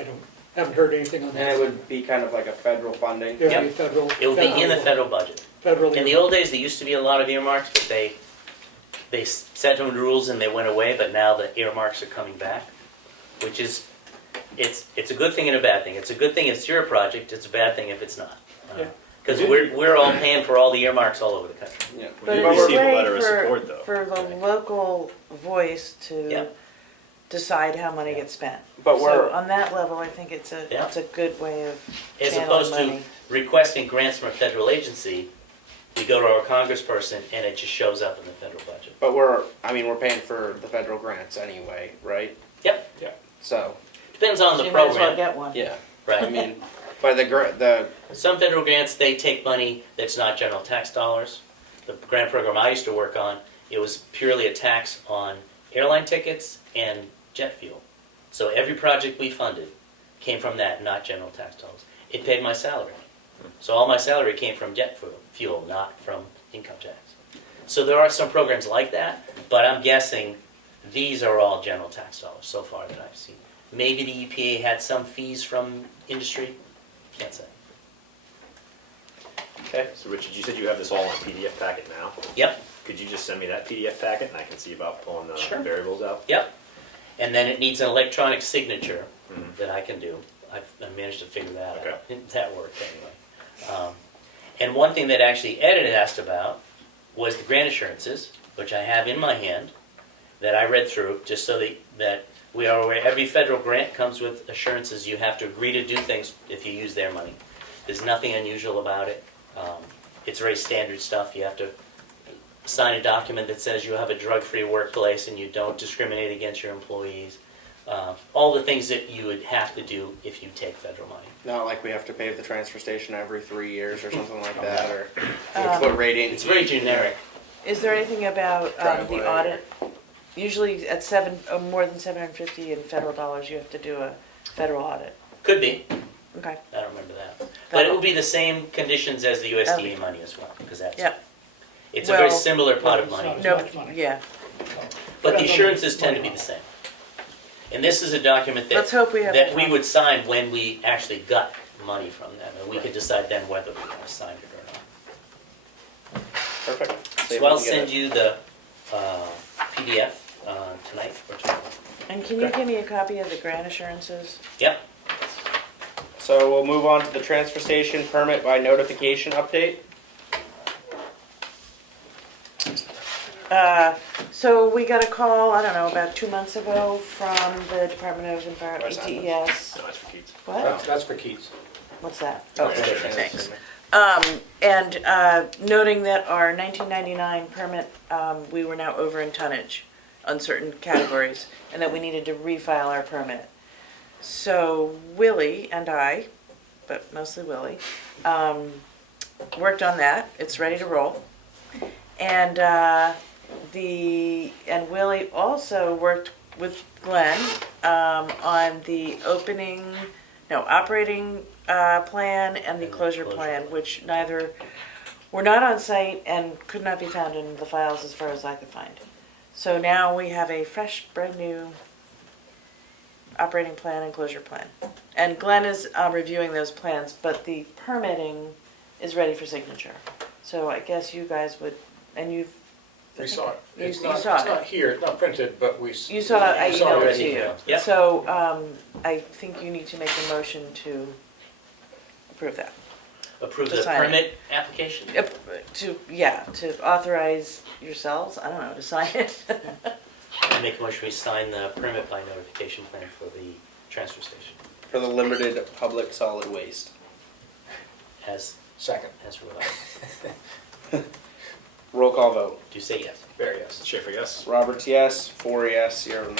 Haven't heard anything on that. And it would be kind of like a federal funding. There'd be federal. It will be in the federal budget. Federal. In the old days, there used to be a lot of earmarks, but they set some rules and they went away, but now the earmarks are coming back, which is, it's a good thing and a bad thing. It's a good thing if it's your project, it's a bad thing if it's not. Yeah. Because we're all paying for all the earmarks all over the country. Yeah. But We it's did receive a way letter of support, though. for the local voice Yeah. to decide how money gets spent. But So we're, on that level, I think it's Yeah. a good way of As channeling opposed money. to requesting grants from a federal agency we go to our congressperson, and it just shows up in the federal budget. But we're paying for the federal grants anyway, right? Yep, So, depends on So the you might as well program. get one. yeah. Right. I mean, but the Some federal grants, they take money that's not general tax dollars. The grant program I used to work on, it was purely a tax on airline tickets and jet fuel. So every project we funded came from that, not general tax dollars. It paid my salary. So all my salary came from jet fuel, not from income tax. So there are some programs like that, but I'm guessing these are all general tax dollars so far that I've seen. Maybe the EPA had some fees from industry, can't say. Okay, so Richard, you said you have this all on PDF packet now. Yep. Could you just send me that PDF packet and I can see about pulling the Sure. variables out? Yep. And then it needs an electronic signature Mhm. that I can do. I managed to figure that Okay. out. That worked anyway. And one thing that actually Ed had asked about was the grant assurances, which I have in my hand, that I read through, just so that we are aware. Every federal grant comes with assurances. You have to agree to do things if you use their money. There's nothing unusual about it. It's very standard stuff. You have to sign a document that says you have a drug-free workplace and you don't discriminate against your employees. All the things that you would have to do if you take federal money. not like we have to pay the transfer station every 3 years or something like that, or foot radiant. It's very generic. Is there anything about Driveway. the audit? Usually at more than 750 in federal dollars, you have to do a federal audit. Could be. Okay. I don't remember that. But it will be the same conditions as the USDA Okay. money as well, because that's, Yep. it's a very Well- similar pot of Well, it's money. not- No, much money. yeah. But the assurances tend to be the same. And this is a document Let's that, hope we have. that we would sign when we actually got money from them, and we could decide then whether we want to sign it or not. Perfect. See if So I'll we can get send it. you the PDF tonight or tomorrow. And can you give me a copy of the grant assurances? Yep. So we'll move on to the transfer station permit by notification update. So we got a call, I don't know, about 2 months ago from the Department of Environment, Where's that? ETES. No, that's for Keats. What? That's for Keats. What's that? Oh, Okay, yeah, thanks. And noting that our 1999 permit, we were now over in tonnage on certain categories, and that we needed to refile our permit. So Willie and I, but mostly Willie, worked on that. It's ready to roll. And Willie also worked with Glenn on the operating plan and the closure plan, which neither were not on site and could not be found in the files as far as I could find. So now we have a fresh, brand new operating plan and closure plan. And Glenn is reviewing those plans, but the permitting is ready for signature. So I guess you guys would, and you've. We saw it. You It's not, saw it's it. not here, it's not printed, but we. You saw it, I we saw emailed it in to you. email. Yep. So I think you need to make a motion to approve that. Approve To the sign it. permit application? To authorize yourselves, I don't know, to sign it. I make a motion we sign the permit by notification plan for the transfer station For the limited public solid waste. as Second. revised. Roll call vote. Do you say yes? There, yes. Schaefer, yes? Roberts, yes. 4 yes. 0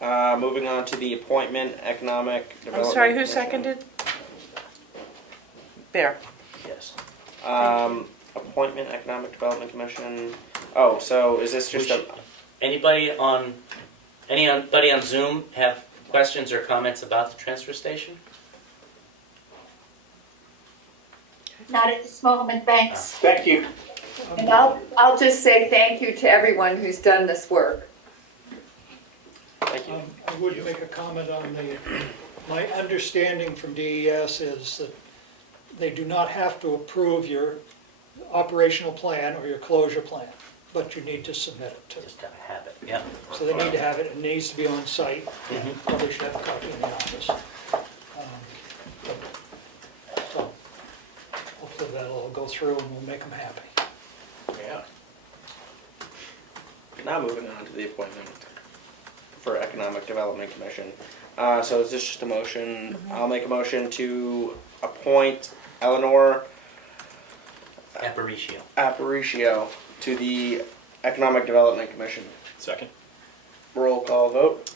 no. Moving on to the appointment economic I'm development. sorry, who Commission. seconded? Bear. Yes. Appointment economic development commission. Oh, so is this just a? Anybody on Zoom have questions or comments about the transfer station? Not at this moment, thanks. Thank you. And I'll just say thank you to everyone who's done this work. Thank you. I would make a comment on my understanding from DES is that they do not have to approve your operational plan or your closure plan, but you need to submit it to them. Just gotta have it, yeah. So they need to have it, it needs to be on site, Mhm. probably should have a copy in the office. So hopefully that'll all go through and we'll make them happy. Yeah. Now moving on to the appointment for economic development commission. So is this just a motion? I'll make a motion to appoint Eleanor Aparicio to the Economic Development Commission. Second? Roll call vote.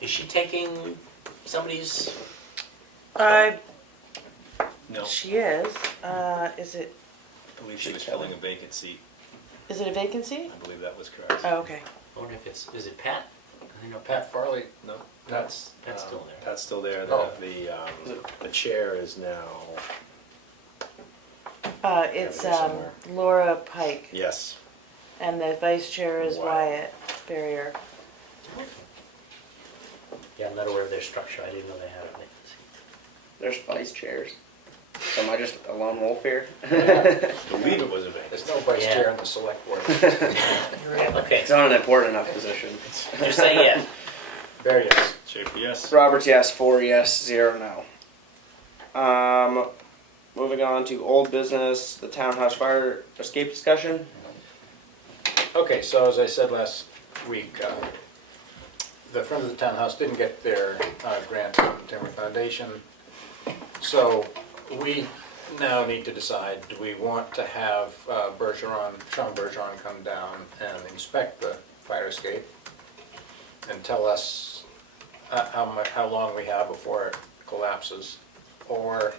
Is she taking somebody's? I, No, she is, is it, I believe she was filling a vacant seat. is it a vacancy? I believe that was correct. Oh, okay. I wonder if is it Pat? I know Pat Farley, No, that's, Pat's still there. Pat's still there. Oh. The chair is now, It's, Yeah, somewhere. Laura Pike, yes. and the vice chair is Wyatt. Wyatt Barrier. Yeah, I'm not aware of their structure. I didn't know they had a vacancy. There's vice chairs. So am I just a lone wolf here? I believe it was a vacancy. there's no vice Yeah. chair on the select board. Okay, It's not an important enough position. just say yeah. There, yes. Schaefer, yes. Roberts, yes. 4 yes, 0 no. Moving on to old business, the townhouse fire escape discussion. Okay, so as I said last week, the Friends of the Townhouse didn't get their grant from the Tamworth Foundation. So we now need to decide, do we want to have Sean Bergeron come down and inspect the fire escape and tell us how long we have before it collapses? Or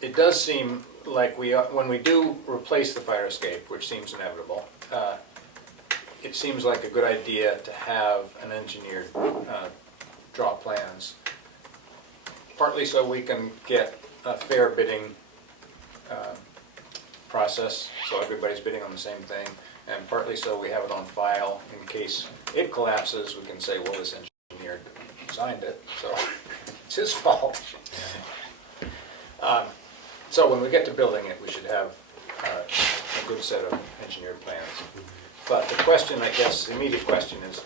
it does seem like when we do replace the fire escape, which seems inevitable, it seems like a good idea to have an engineer draw plans, partly so we can get a fair bidding process, so everybody's bidding on the same thing, and partly so we have it on file in case it collapses. We can say, well, this engineer designed it, so it's his fault. So when we get to building it, we should have a good set of engineered plans. But the question, I guess, the immediate question is,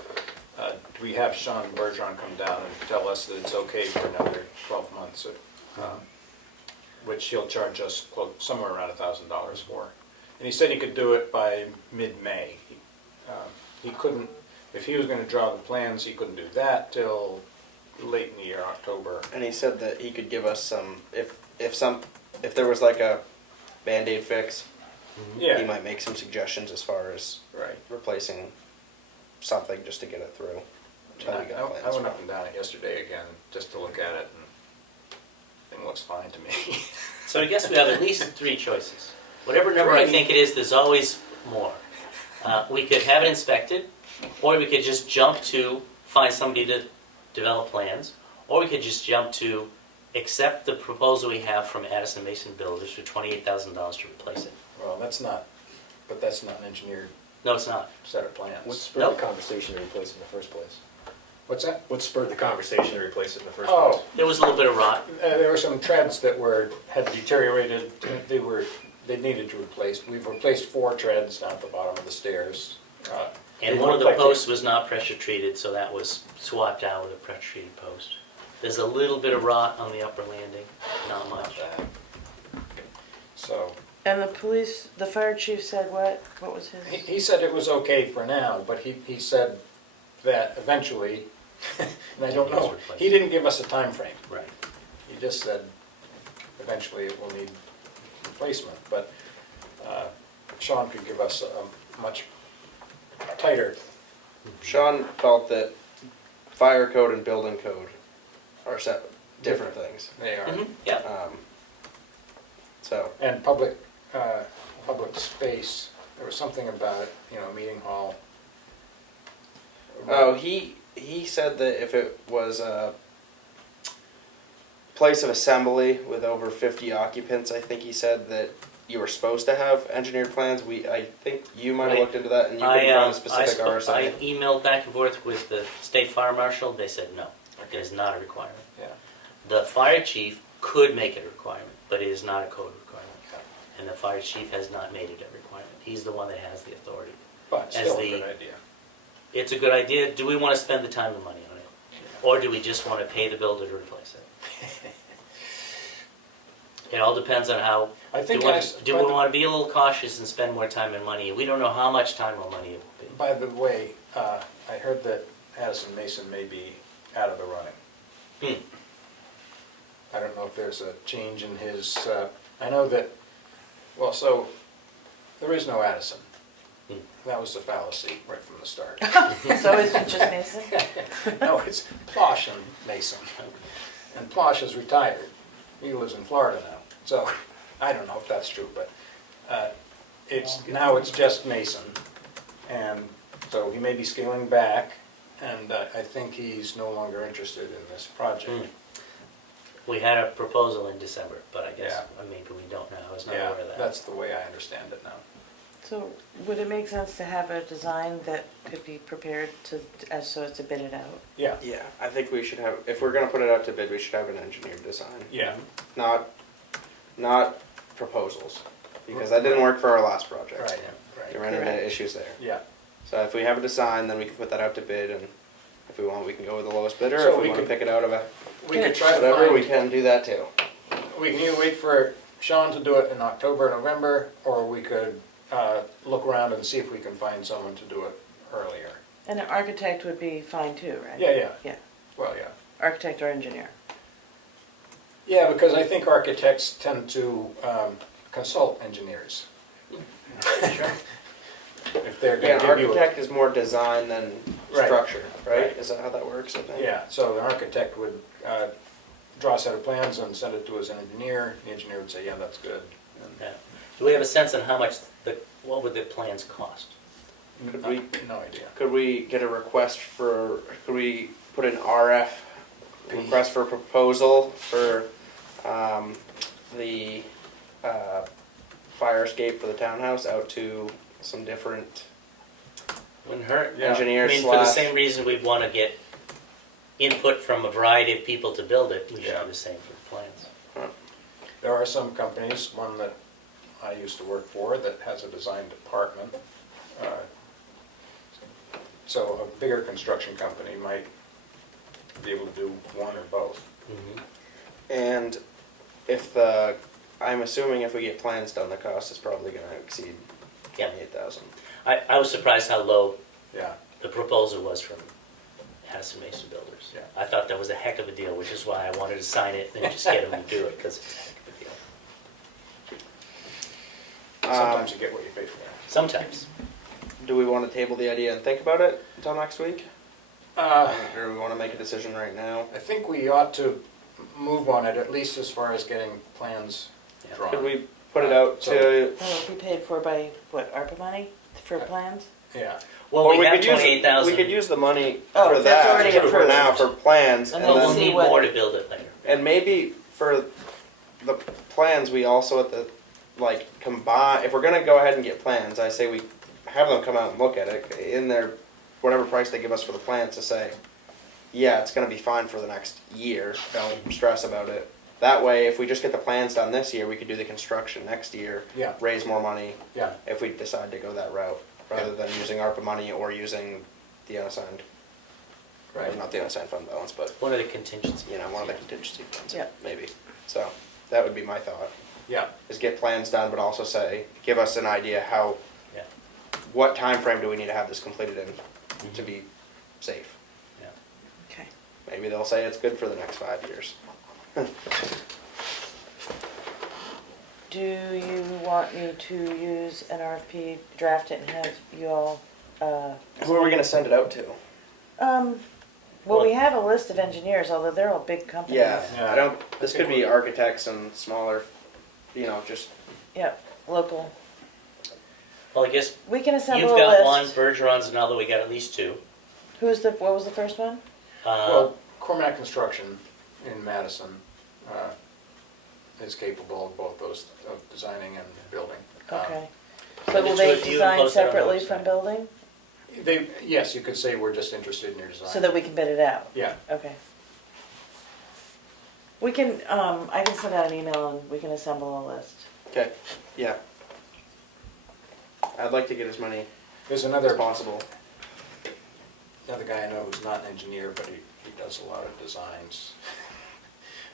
do we have Sean Bergeron come down and tell us that it's okay for another 12 months, which he'll charge us somewhere around $1,000 for. And he said he could do it by mid-May. He couldn't, if he was going to draw the plans, he couldn't do that till late in the year, October. And he said that he could give us some, if there was like a Band-Aid fix, Yeah. he might make some suggestions as far as Right. replacing something just to get it through. Until we I got plans went from up and down it yesterday again, just to look at it, and it looks fine to me. So I guess we have at least 3 choices. Whatever number I think it is, there's always more. We could have it inspected, or we could just jump to find somebody to develop plans, or we could just jump to accept the proposal we have from Addison Mason Builders for $28,000 to replace it. Well, that's not an engineered No, it's not. set of plans. What spurred Nope. the conversation to replace it in the first place? What's that? What spurred the conversation to replace it in the first Oh, place? There was a little bit of rot. there were some treads that had deteriorated. They needed to replace. We've replaced 4 treads down at the bottom of the stairs. And They one of look the like posts was not pressure treated, so that was swapped out with a pressure treated post. There's a little bit of rot on the upper landing, not Not much. bad. So And the fire chief said what? What was his? he said it was okay for now, but he said that eventually, and I don't know, he didn't give us a time frame. Right. He just said eventually it will need replacement, but Sean could give us a much tighter. Sean felt that fire code and building code are different things. They are. Yeah. So And public space, there was something about, meeting hall. oh, he said that if it was a place of assembly with over 50 occupants, I think he said that you were supposed to have engineered plans. I think you might have Right. looked into that and you couldn't find a specific I RSA. emailed back and forth with the state fire marshal. They said no, it is not a requirement. Yeah. The fire chief could make it a requirement, but it is not a code requirement. And the fire chief has not made it a requirement. He's the one that has the authority. But As still a the- good idea. It's a good idea. Do we want to spend the time and money on it? Or do we just want to pay the builder to replace it? It all depends on how, I think do we want to be a little cautious and spend more time and money? We don't know how much time or money it will be. by the way, I heard that Addison Mason may be out of the running. Hmm. I don't know if there's a change in his I know that, well, so, there is no Addison. Hmm. That was a fallacy right from the start. So is it just Mason? No, it's Plosh and Mason. And Plosh is retired. He lives in Florida now. So, I don't know if that's true, but now it's just Mason. And so he may be scaling back, and I think he's no longer interested in this project. Hmm. We had a proposal in December, but I guess, Yeah. maybe we don't now, I was not Yeah, aware of that. that's the way I understand it now. So would it make sense to have a design that could be prepared so as to bid it out? Yeah, Yeah, I think we should have, if we're gonna put it out to bid, we should have an engineered design. yeah, Not proposals, because that didn't work for our last project. right, We right, ran into Correct. issues there. yeah. So if we have a design, then we can put that out to bid, and if we want, we can go with the lowest bidder. So If we we wanna could- pick it out of a, We could try to whatever, we find, can do that too. we can either wait for Sean to do it in October, November, or we could look around and see if we can find someone to do it earlier. And an architect would be fine too, right? Yeah. Yeah, Well, yeah. architect or engineer. Yeah, because I think architects tend to consult engineers. If they're Yeah, gonna give you a... architect is more design than Right. structure, right? Right. Is that how that works, I think? Yeah, so the architect would draw a set of plans and send it to his engineer. The engineer would say, yeah, that's good. And Yeah. Do we have a sense on how much, what would the plans cost? Could we- No idea. Could we get a request for, could we put an RF, request for proposal for the fire escape for the townhouse out to some different, Wouldn't hurt. Yeah. Engineer I mean, for the slash- same reason we'd want to get input from a variety of people to build it, we should Yeah. do the same for the plans. There are some companies, one that I used to work for, that has a design department. So a bigger construction company might be able to do one or both. Mhm. and I'm assuming if we get plans done, the cost is probably gonna exceed Yeah. 28,000. I was surprised how low Yeah, the proposal was from Addison Mason Builders. Yeah. I thought that was a heck of a deal, which is why I wanted to sign it and just get them to do it, because it's a heck of a deal. sometimes you get what you pay for. Sometimes. Do we wanna table the idea and think about it until next week? Uh, Or do we wanna make a decision right now? I think we ought to move on it, at least as far as getting plans Yeah. drawn. Could we put it out to, Will it be paid for by, what, ARPA money for plans? Yeah, Well, or we have could use, 28,000. we could use the money Oh, for that's that already for approved. now, for plans, And and But we'll then, see need what- more to build it later. and maybe for the plans, we also at the, like, combine, if we're gonna go ahead and get plans, I say we have them come out and look at it in their, whatever price they give us for the plans, to say, yeah, it's gonna be fine for the next year, don't stress about it. That way, if we just get the plans done this year, we could do the construction next year, yeah, raise more money, yeah, if we decide to go that route, rather than using ARPA money or using the unassigned, or right. not the unassigned fund balance, but, One of the contingencies. you know, one of the contingency funds, Yeah. maybe. So, that would be my thought, Yeah, is get plans done, but also say, give us an idea how, Yeah. what time frame do we need to have this completed in to be safe? Okay. Maybe they'll say it's good for the next 5 years. Do you want me to use an RFP, draft it and have you all, Who are we gonna send it out to? well, we have a list of engineers, although they're all big companies. Yeah, Yeah. I don't, this could be architects and smaller, you know, just, Yep, local. Well, I guess We can assemble you've a got one, list. Bergeron's another, we got at least two. What was the first one? well, Cormac Construction in Madison is capable of both those, of designing and building. Okay. the So will two they of you design posted on the separately website. from building? Yes, you could say we're just interested in your design. So that we can bid it out? Yeah, Okay. We can, I can send out an email and we can assemble a list. okay, yeah. I'd like to get as many there's as another possible. guy I know who's not an engineer, but he does a lot of designs.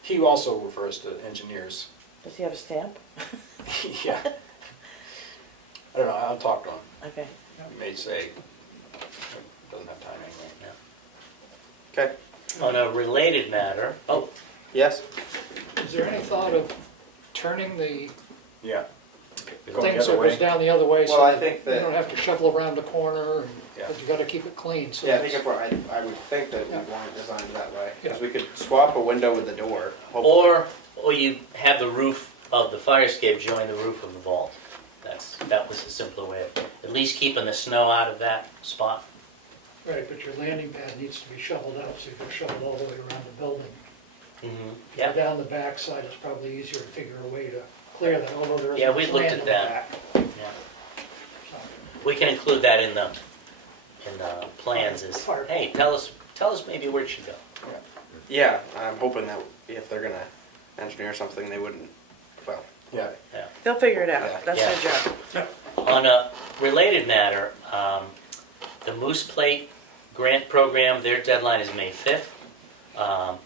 He also refers to engineers. Does he have a stamp? Yeah. I don't know, I'll talk to him. Okay. He may say, doesn't have time anyway. Okay, On a related matter, oh, yes? Is there any thought of turning the Yeah. thing so it goes down the other way, Well, so I that think you that- don't have to shovel around the corner, Yeah. but you gotta keep it clean, so. Yeah, I think it's- if we're, I would think that we want it designed that way, Yeah. because we could swap a window with the door, hopefully. Or you have the roof of the fire escape join the roof of the vault. That was a simpler way of at least keeping the snow out of that spot. Right, but your landing pad needs to be shoveled out, so you can shovel all the way around the building. Mm-hmm. If you're Yeah, down the back side, it's probably easier to figure a way to clear that, although there Yeah, isn't we much looked land at in the that. back. yeah. So, We can include that in the plans is, Fire. hey, tell us maybe where it should go. Yeah, I'm hoping that if they're gonna engineer something, they wouldn't, well, Yeah. They'll figure it Yeah. out, that's Yeah. their job. On a related matter, the Moose Plate grant program, their deadline is May 5th. I'm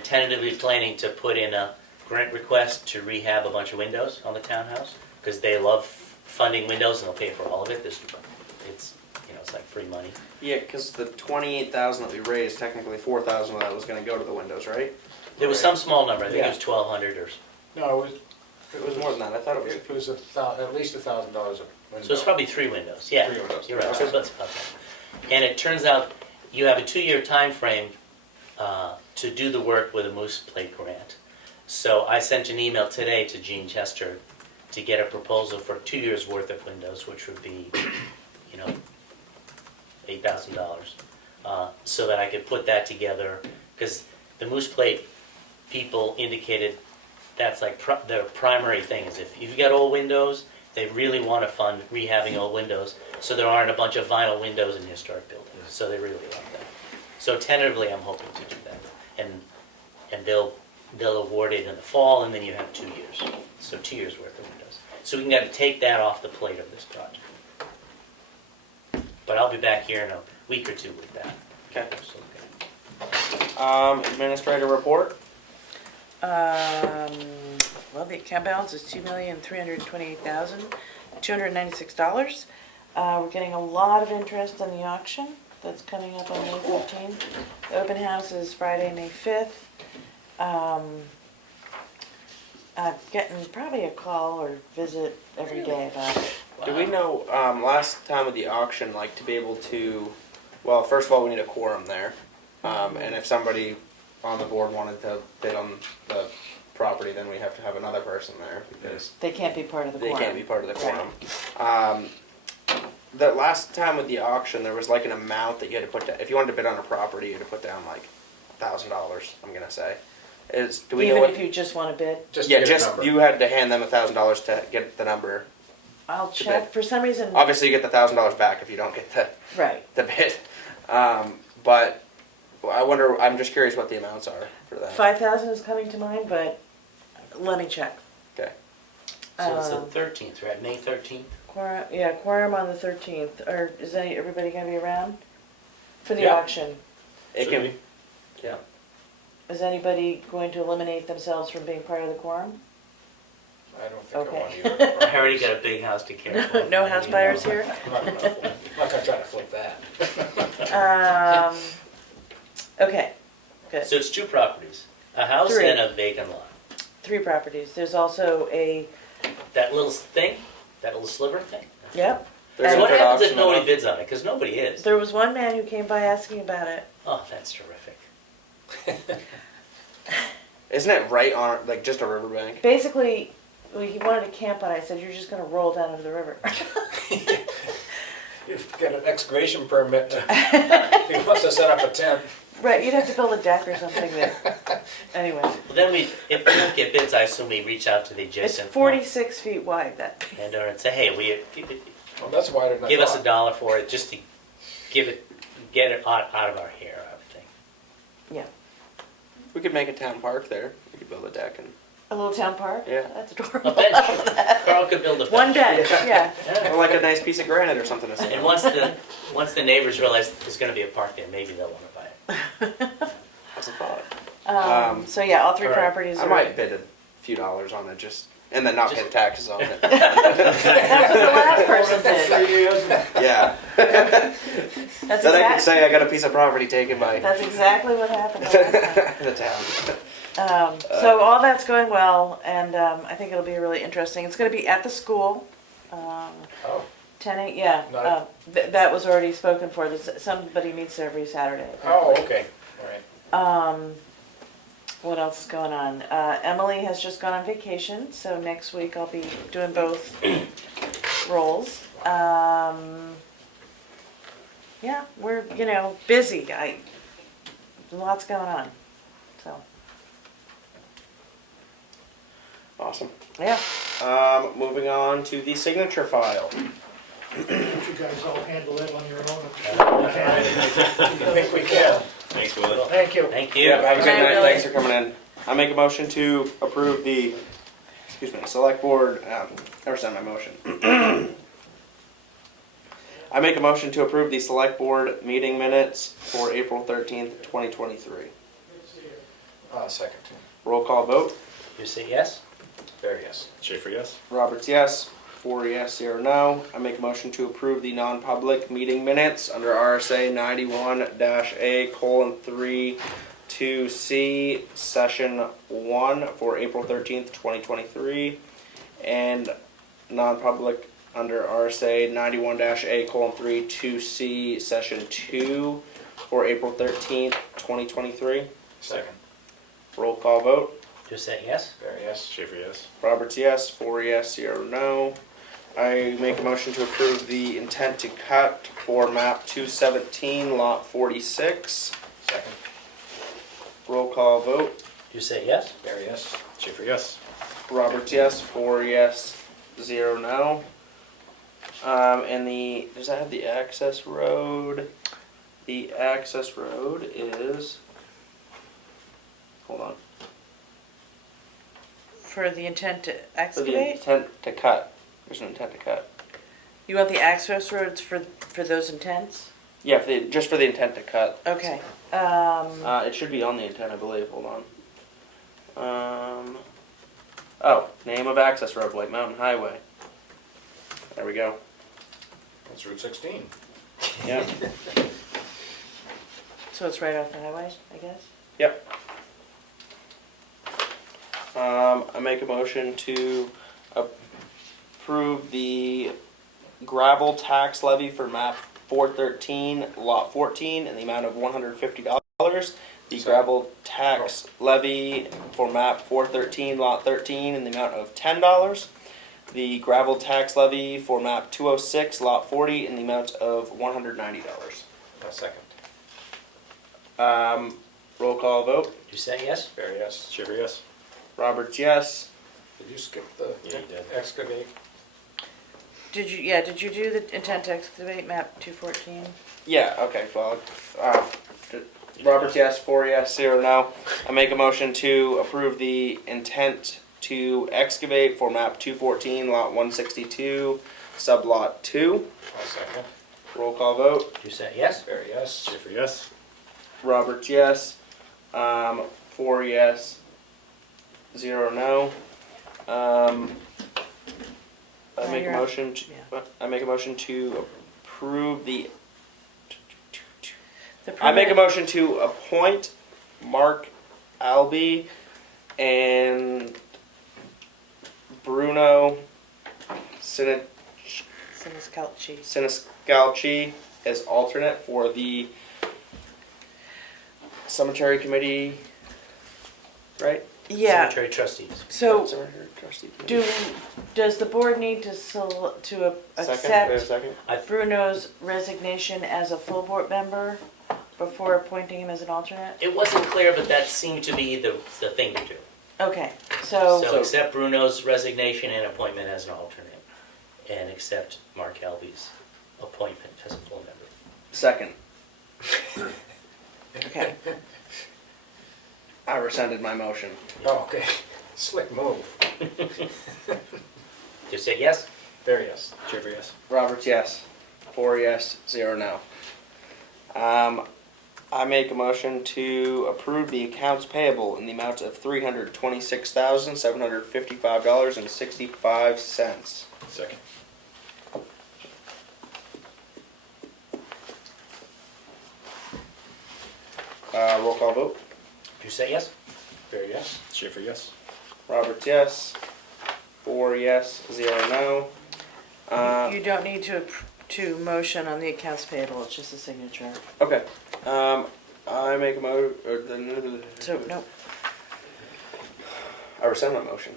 tentatively planning to put in a grant request to rehab a bunch of windows on the townhouse, because they love funding windows and they'll pay for all of it. It's, it's like free money. yeah, because the 28,000 that we raised, technically 4,000 of that was gonna go to the windows, right? There was some small number, I think it Yeah. was 1,200 or, No, It was more than that, I thought it was. It was at least $1,000 a window. so it's probably 3 windows, yeah. 3 windows. You're right, Okay. so that's about that. And it turns out you have a 2-year time frame to do the work with a Moose Plate grant. So I sent an email today to Gene Chester to get a proposal for 2 years' worth of windows, which would be, $8,000, so that I could put that together. Because the Moose Plate people indicated that's like their primary thing is if you've got old windows, they really want to fund rehabbing old windows, so there aren't a bunch of vinyl windows in historic buildings. So they really like that. So tentatively, I'm hoping to do that, and they'll award it in the fall, and then you have 2 years. So 2 years worth of windows. So we can kind of take that off the plate of this project. But I'll be back here in a week or two with that. Okay. So, Administrator report? Well, the account balance is $2,328,296. We're getting a lot of interest in the auction that's coming up on May 15th. The open house is Friday, May 5th. Getting probably a call or visit every day about it. Do we know, last time with the auction, like to be able to, well, first of all, we need a quorum there. And if somebody on the board wanted to bid on the property, then we have to have another person there because They can't be part of the they quorum. can't be part of the quorum. The last time with the auction, there was like an amount that you had to put down. If you wanted to bid on a property, you had to put down like $1,000, I'm gonna say. Do we know Even what? if you just want to bid? Just to Yeah, get a just, number. you had to hand them $1,000 to get the number. I'll To check. bid. For some reason, Obviously, you get the $1,000 back if you don't get right. the bid. But I wonder, I'm just curious what the amounts are for that. 5,000 is coming to mind, but let me check. Okay. So it's Um, the 13th, right? May 13th? Quorum on the 13th. Or is everybody going to be around for the Yeah. auction? It Should can, be. yeah. Is anybody going to eliminate themselves from being part of the quorum? I don't think I want Okay. either. I already got a big house to care for. No house buyers here? I'm not gonna try to flip that. Okay, good. So it's 2 properties, a house 3. and a vacant lot. 3 properties. There's also That little thing, that little sliver thing. yep. There's And So what an happens if auction nobody enough. bids on it? Because nobody is. There was one man who came by asking about it. Oh, that's terrific. Isn't it right on, like, just a riverbank? Basically, he wanted to camp on it. I said, you're just going to roll down into the river. You've got an excavation permit if he wants to set up a tent. Right, you'd have to build a deck or something there. Anyway, Well, then if we don't get bids, I assume we reach out to the it's adjacent 46 feet wide, that. landowner and say, hey, Well, that's wider than I give us thought. $1 for it, just to get it out of our hair, I would think. Yeah. We could make a town park there. We could build a deck and, A little town park? Yeah. That's A adorable. bench. Carl could build a bench. One bench, yeah. Yeah. or like a nice piece of granite or something to sit And on. once the neighbors realize there's going to be a park there, maybe they'll want to buy it. That's a thought. So yeah, all 3 all right. properties I are. might bid a few dollars on it and then not pay the taxes on it. That's what the last person did. Yeah. That's Then I could exactly, say I got a piece of property taken by that's exactly what happened the last time. the town. So all that's going well, and I think it'll be really interesting. It's going to be at the school. Oh, 10 yeah. Nice. That was already spoken for. Somebody meets there every Saturday. oh, apparently. okay, all right. What else is going on? Emily has just gone on vacation, so next week I'll be doing both roles. Yeah, we're, busy. Lots going on. So, Awesome. yeah. Moving on to the signature file. Don't you guys all handle it on your own? I think we can. Thanks, Willie. Thank you. Thank you. Yeah, have a good Bye, night. Billy. Thanks for coming in. I make a motion to approve the, select board, never send my motion. I make a motion to approve the select board meeting minutes for April 13th, 2023. Second. Roll call vote. You say yes? There, yes. Schaefer, yes? Roberts, yes. 4 yes, 0 no. I make a motion to approve the non-public meeting minutes under RSA 91-A:3 2C, session 1 for April 13th, 2023, and non-public under RSA 91-A:3 2C, session 2 for April 13th, 2023. Second. Roll call vote. You say yes? There, yes. Schaefer, yes? Roberts, yes. 4 yes, 0 no. I make a motion to approve the intent to cut for map 217, lot 46. Second. Roll call vote. You say yes? There, yes. Schaefer, yes? Roberts, yes. 4 yes, 0 no. And does that have the access road? The access road is, hold on. For the intent to For the excavate? intent to cut. There's an intent to cut. You want the access roads for those intents? Yeah, just for the intent to cut. Okay. It should be on the intent, I believe. Hold on. Oh, name of access road, White Mountain Highway. There we go. That's Route 16. Yep. So it's right off the highway, I guess? Yep. I make a motion to approve the gravel tax levy for map 413, lot 14, in the amount of $150. The gravel tax levy for map 413, lot 13, in the amount of $10. The gravel tax levy for map 206, lot 40, in the amount of $190. Second. Roll call vote. You say yes? There, yes. Schaefer, yes? Roberts, yes. Did you skip the Yeah, you did. excavate? Did you do the intent to excavate map 214? Yeah, okay, well, Roberts, yes. 4 yes, 0 no. I make a motion to approve the intent to excavate for map 214, lot 162, sublot 2. Second. Roll call vote. You say yes? There, yes. Schaefer, yes? Roberts, yes. 4 yes, 0 no. I make a motion to, I make a motion to approve the. I make a motion to appoint Mark Albee and Bruno Siniscalchi as alternate for the cemetery committee, right? Yeah. Cemetery trustees. So, Cemetery trustee committee. does the board need to Second? We have a accept second? Bruno's resignation as a full board member before appointing him as an alternate? It wasn't clear, but that seemed to be the thing to do. Okay, So so, accept Bruno's resignation and appointment as an alternate, and accept Mark Albee's appointment as a full member. Second. okay. I rescinded my motion. Oh, okay. Slick move. You say yes? There, yes. Schaefer, yes? Roberts, yes. 4 yes, 0 no. I make a motion to approve the accounts payable in the amount of $326,755.65. Second. Roll call vote. You say yes? Fair, yes? Schaefer, yes. Roberts, yes. 4 yes, 0 no. You don't need to motion on the accounts payable, it's just a signature. Okay. I make a So, no, I rescind my motion.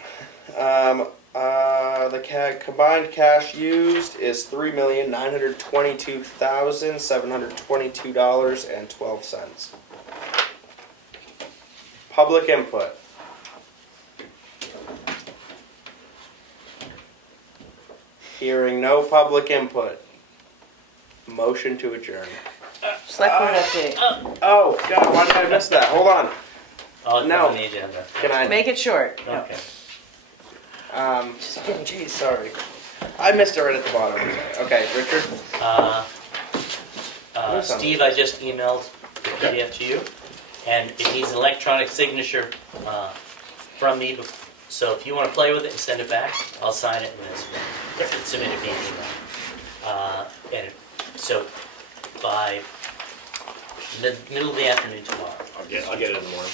The combined cash used is $3,922,722.12. Public input. Hearing no public input. Motion to adjourn. select board update. Oh, God, why did I miss that? Hold on. Oh, it's No. on the agenda. Can I? Make it short. No. Okay. Geez, sorry. I missed it right at the bottom. Okay, Richard? Steve, I just emailed the PDF to you, and it needs an electronic signature from me. So if you want to play with it and send it back, I'll sign it and then submit it via email. So by middle of the afternoon tomorrow. I'll get it in the morning.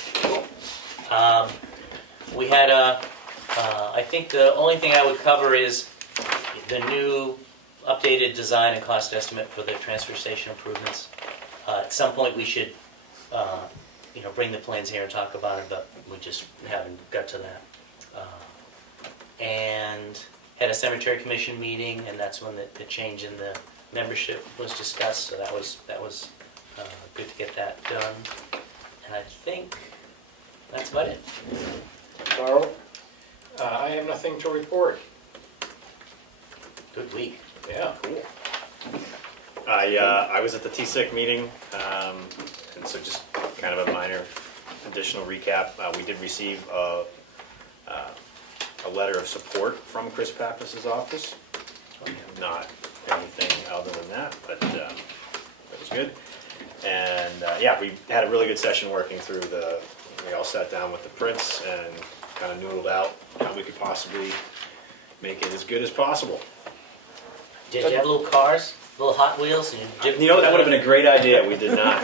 We had I think the only thing I would cover is the new updated design and cost estimate for the transfer station improvements. At some point we should, bring the plans here and talk about it, but we just haven't got to that. And had a cemetery commission meeting, and that's when the change in the membership was discussed, so that was good to get that done. And I think that's about it. Carl? I have nothing to report. Good week. Yeah, cool. I was at the TSIC meeting, and so just kind of a minor additional recap. We did receive a letter of support from Chris Pappas's office. Not anything other than that, but that was good. And we had a really good session working through we all sat down with the prints and kind of noodled out how we could possibly make it as good as possible. Did you have little cars, little Hot Wheels? And You know, that would have been a great idea. We did not.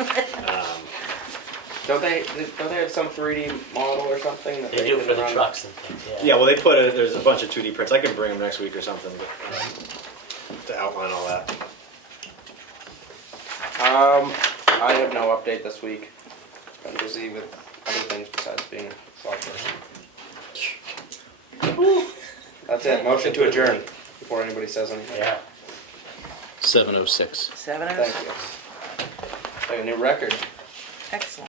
Don't they have some 3D model or something that They do can for the run? trucks and things, yeah. Yeah, well, there's a bunch of 2D prints. I can bring them next week or something, but to outline all that. I have no update this week. I'm busy with other things besides being a dog person. That's it. Motion to adjourn before anybody says anything. Yeah. 7:06. 7 Thank you. Like a new record. Excellent.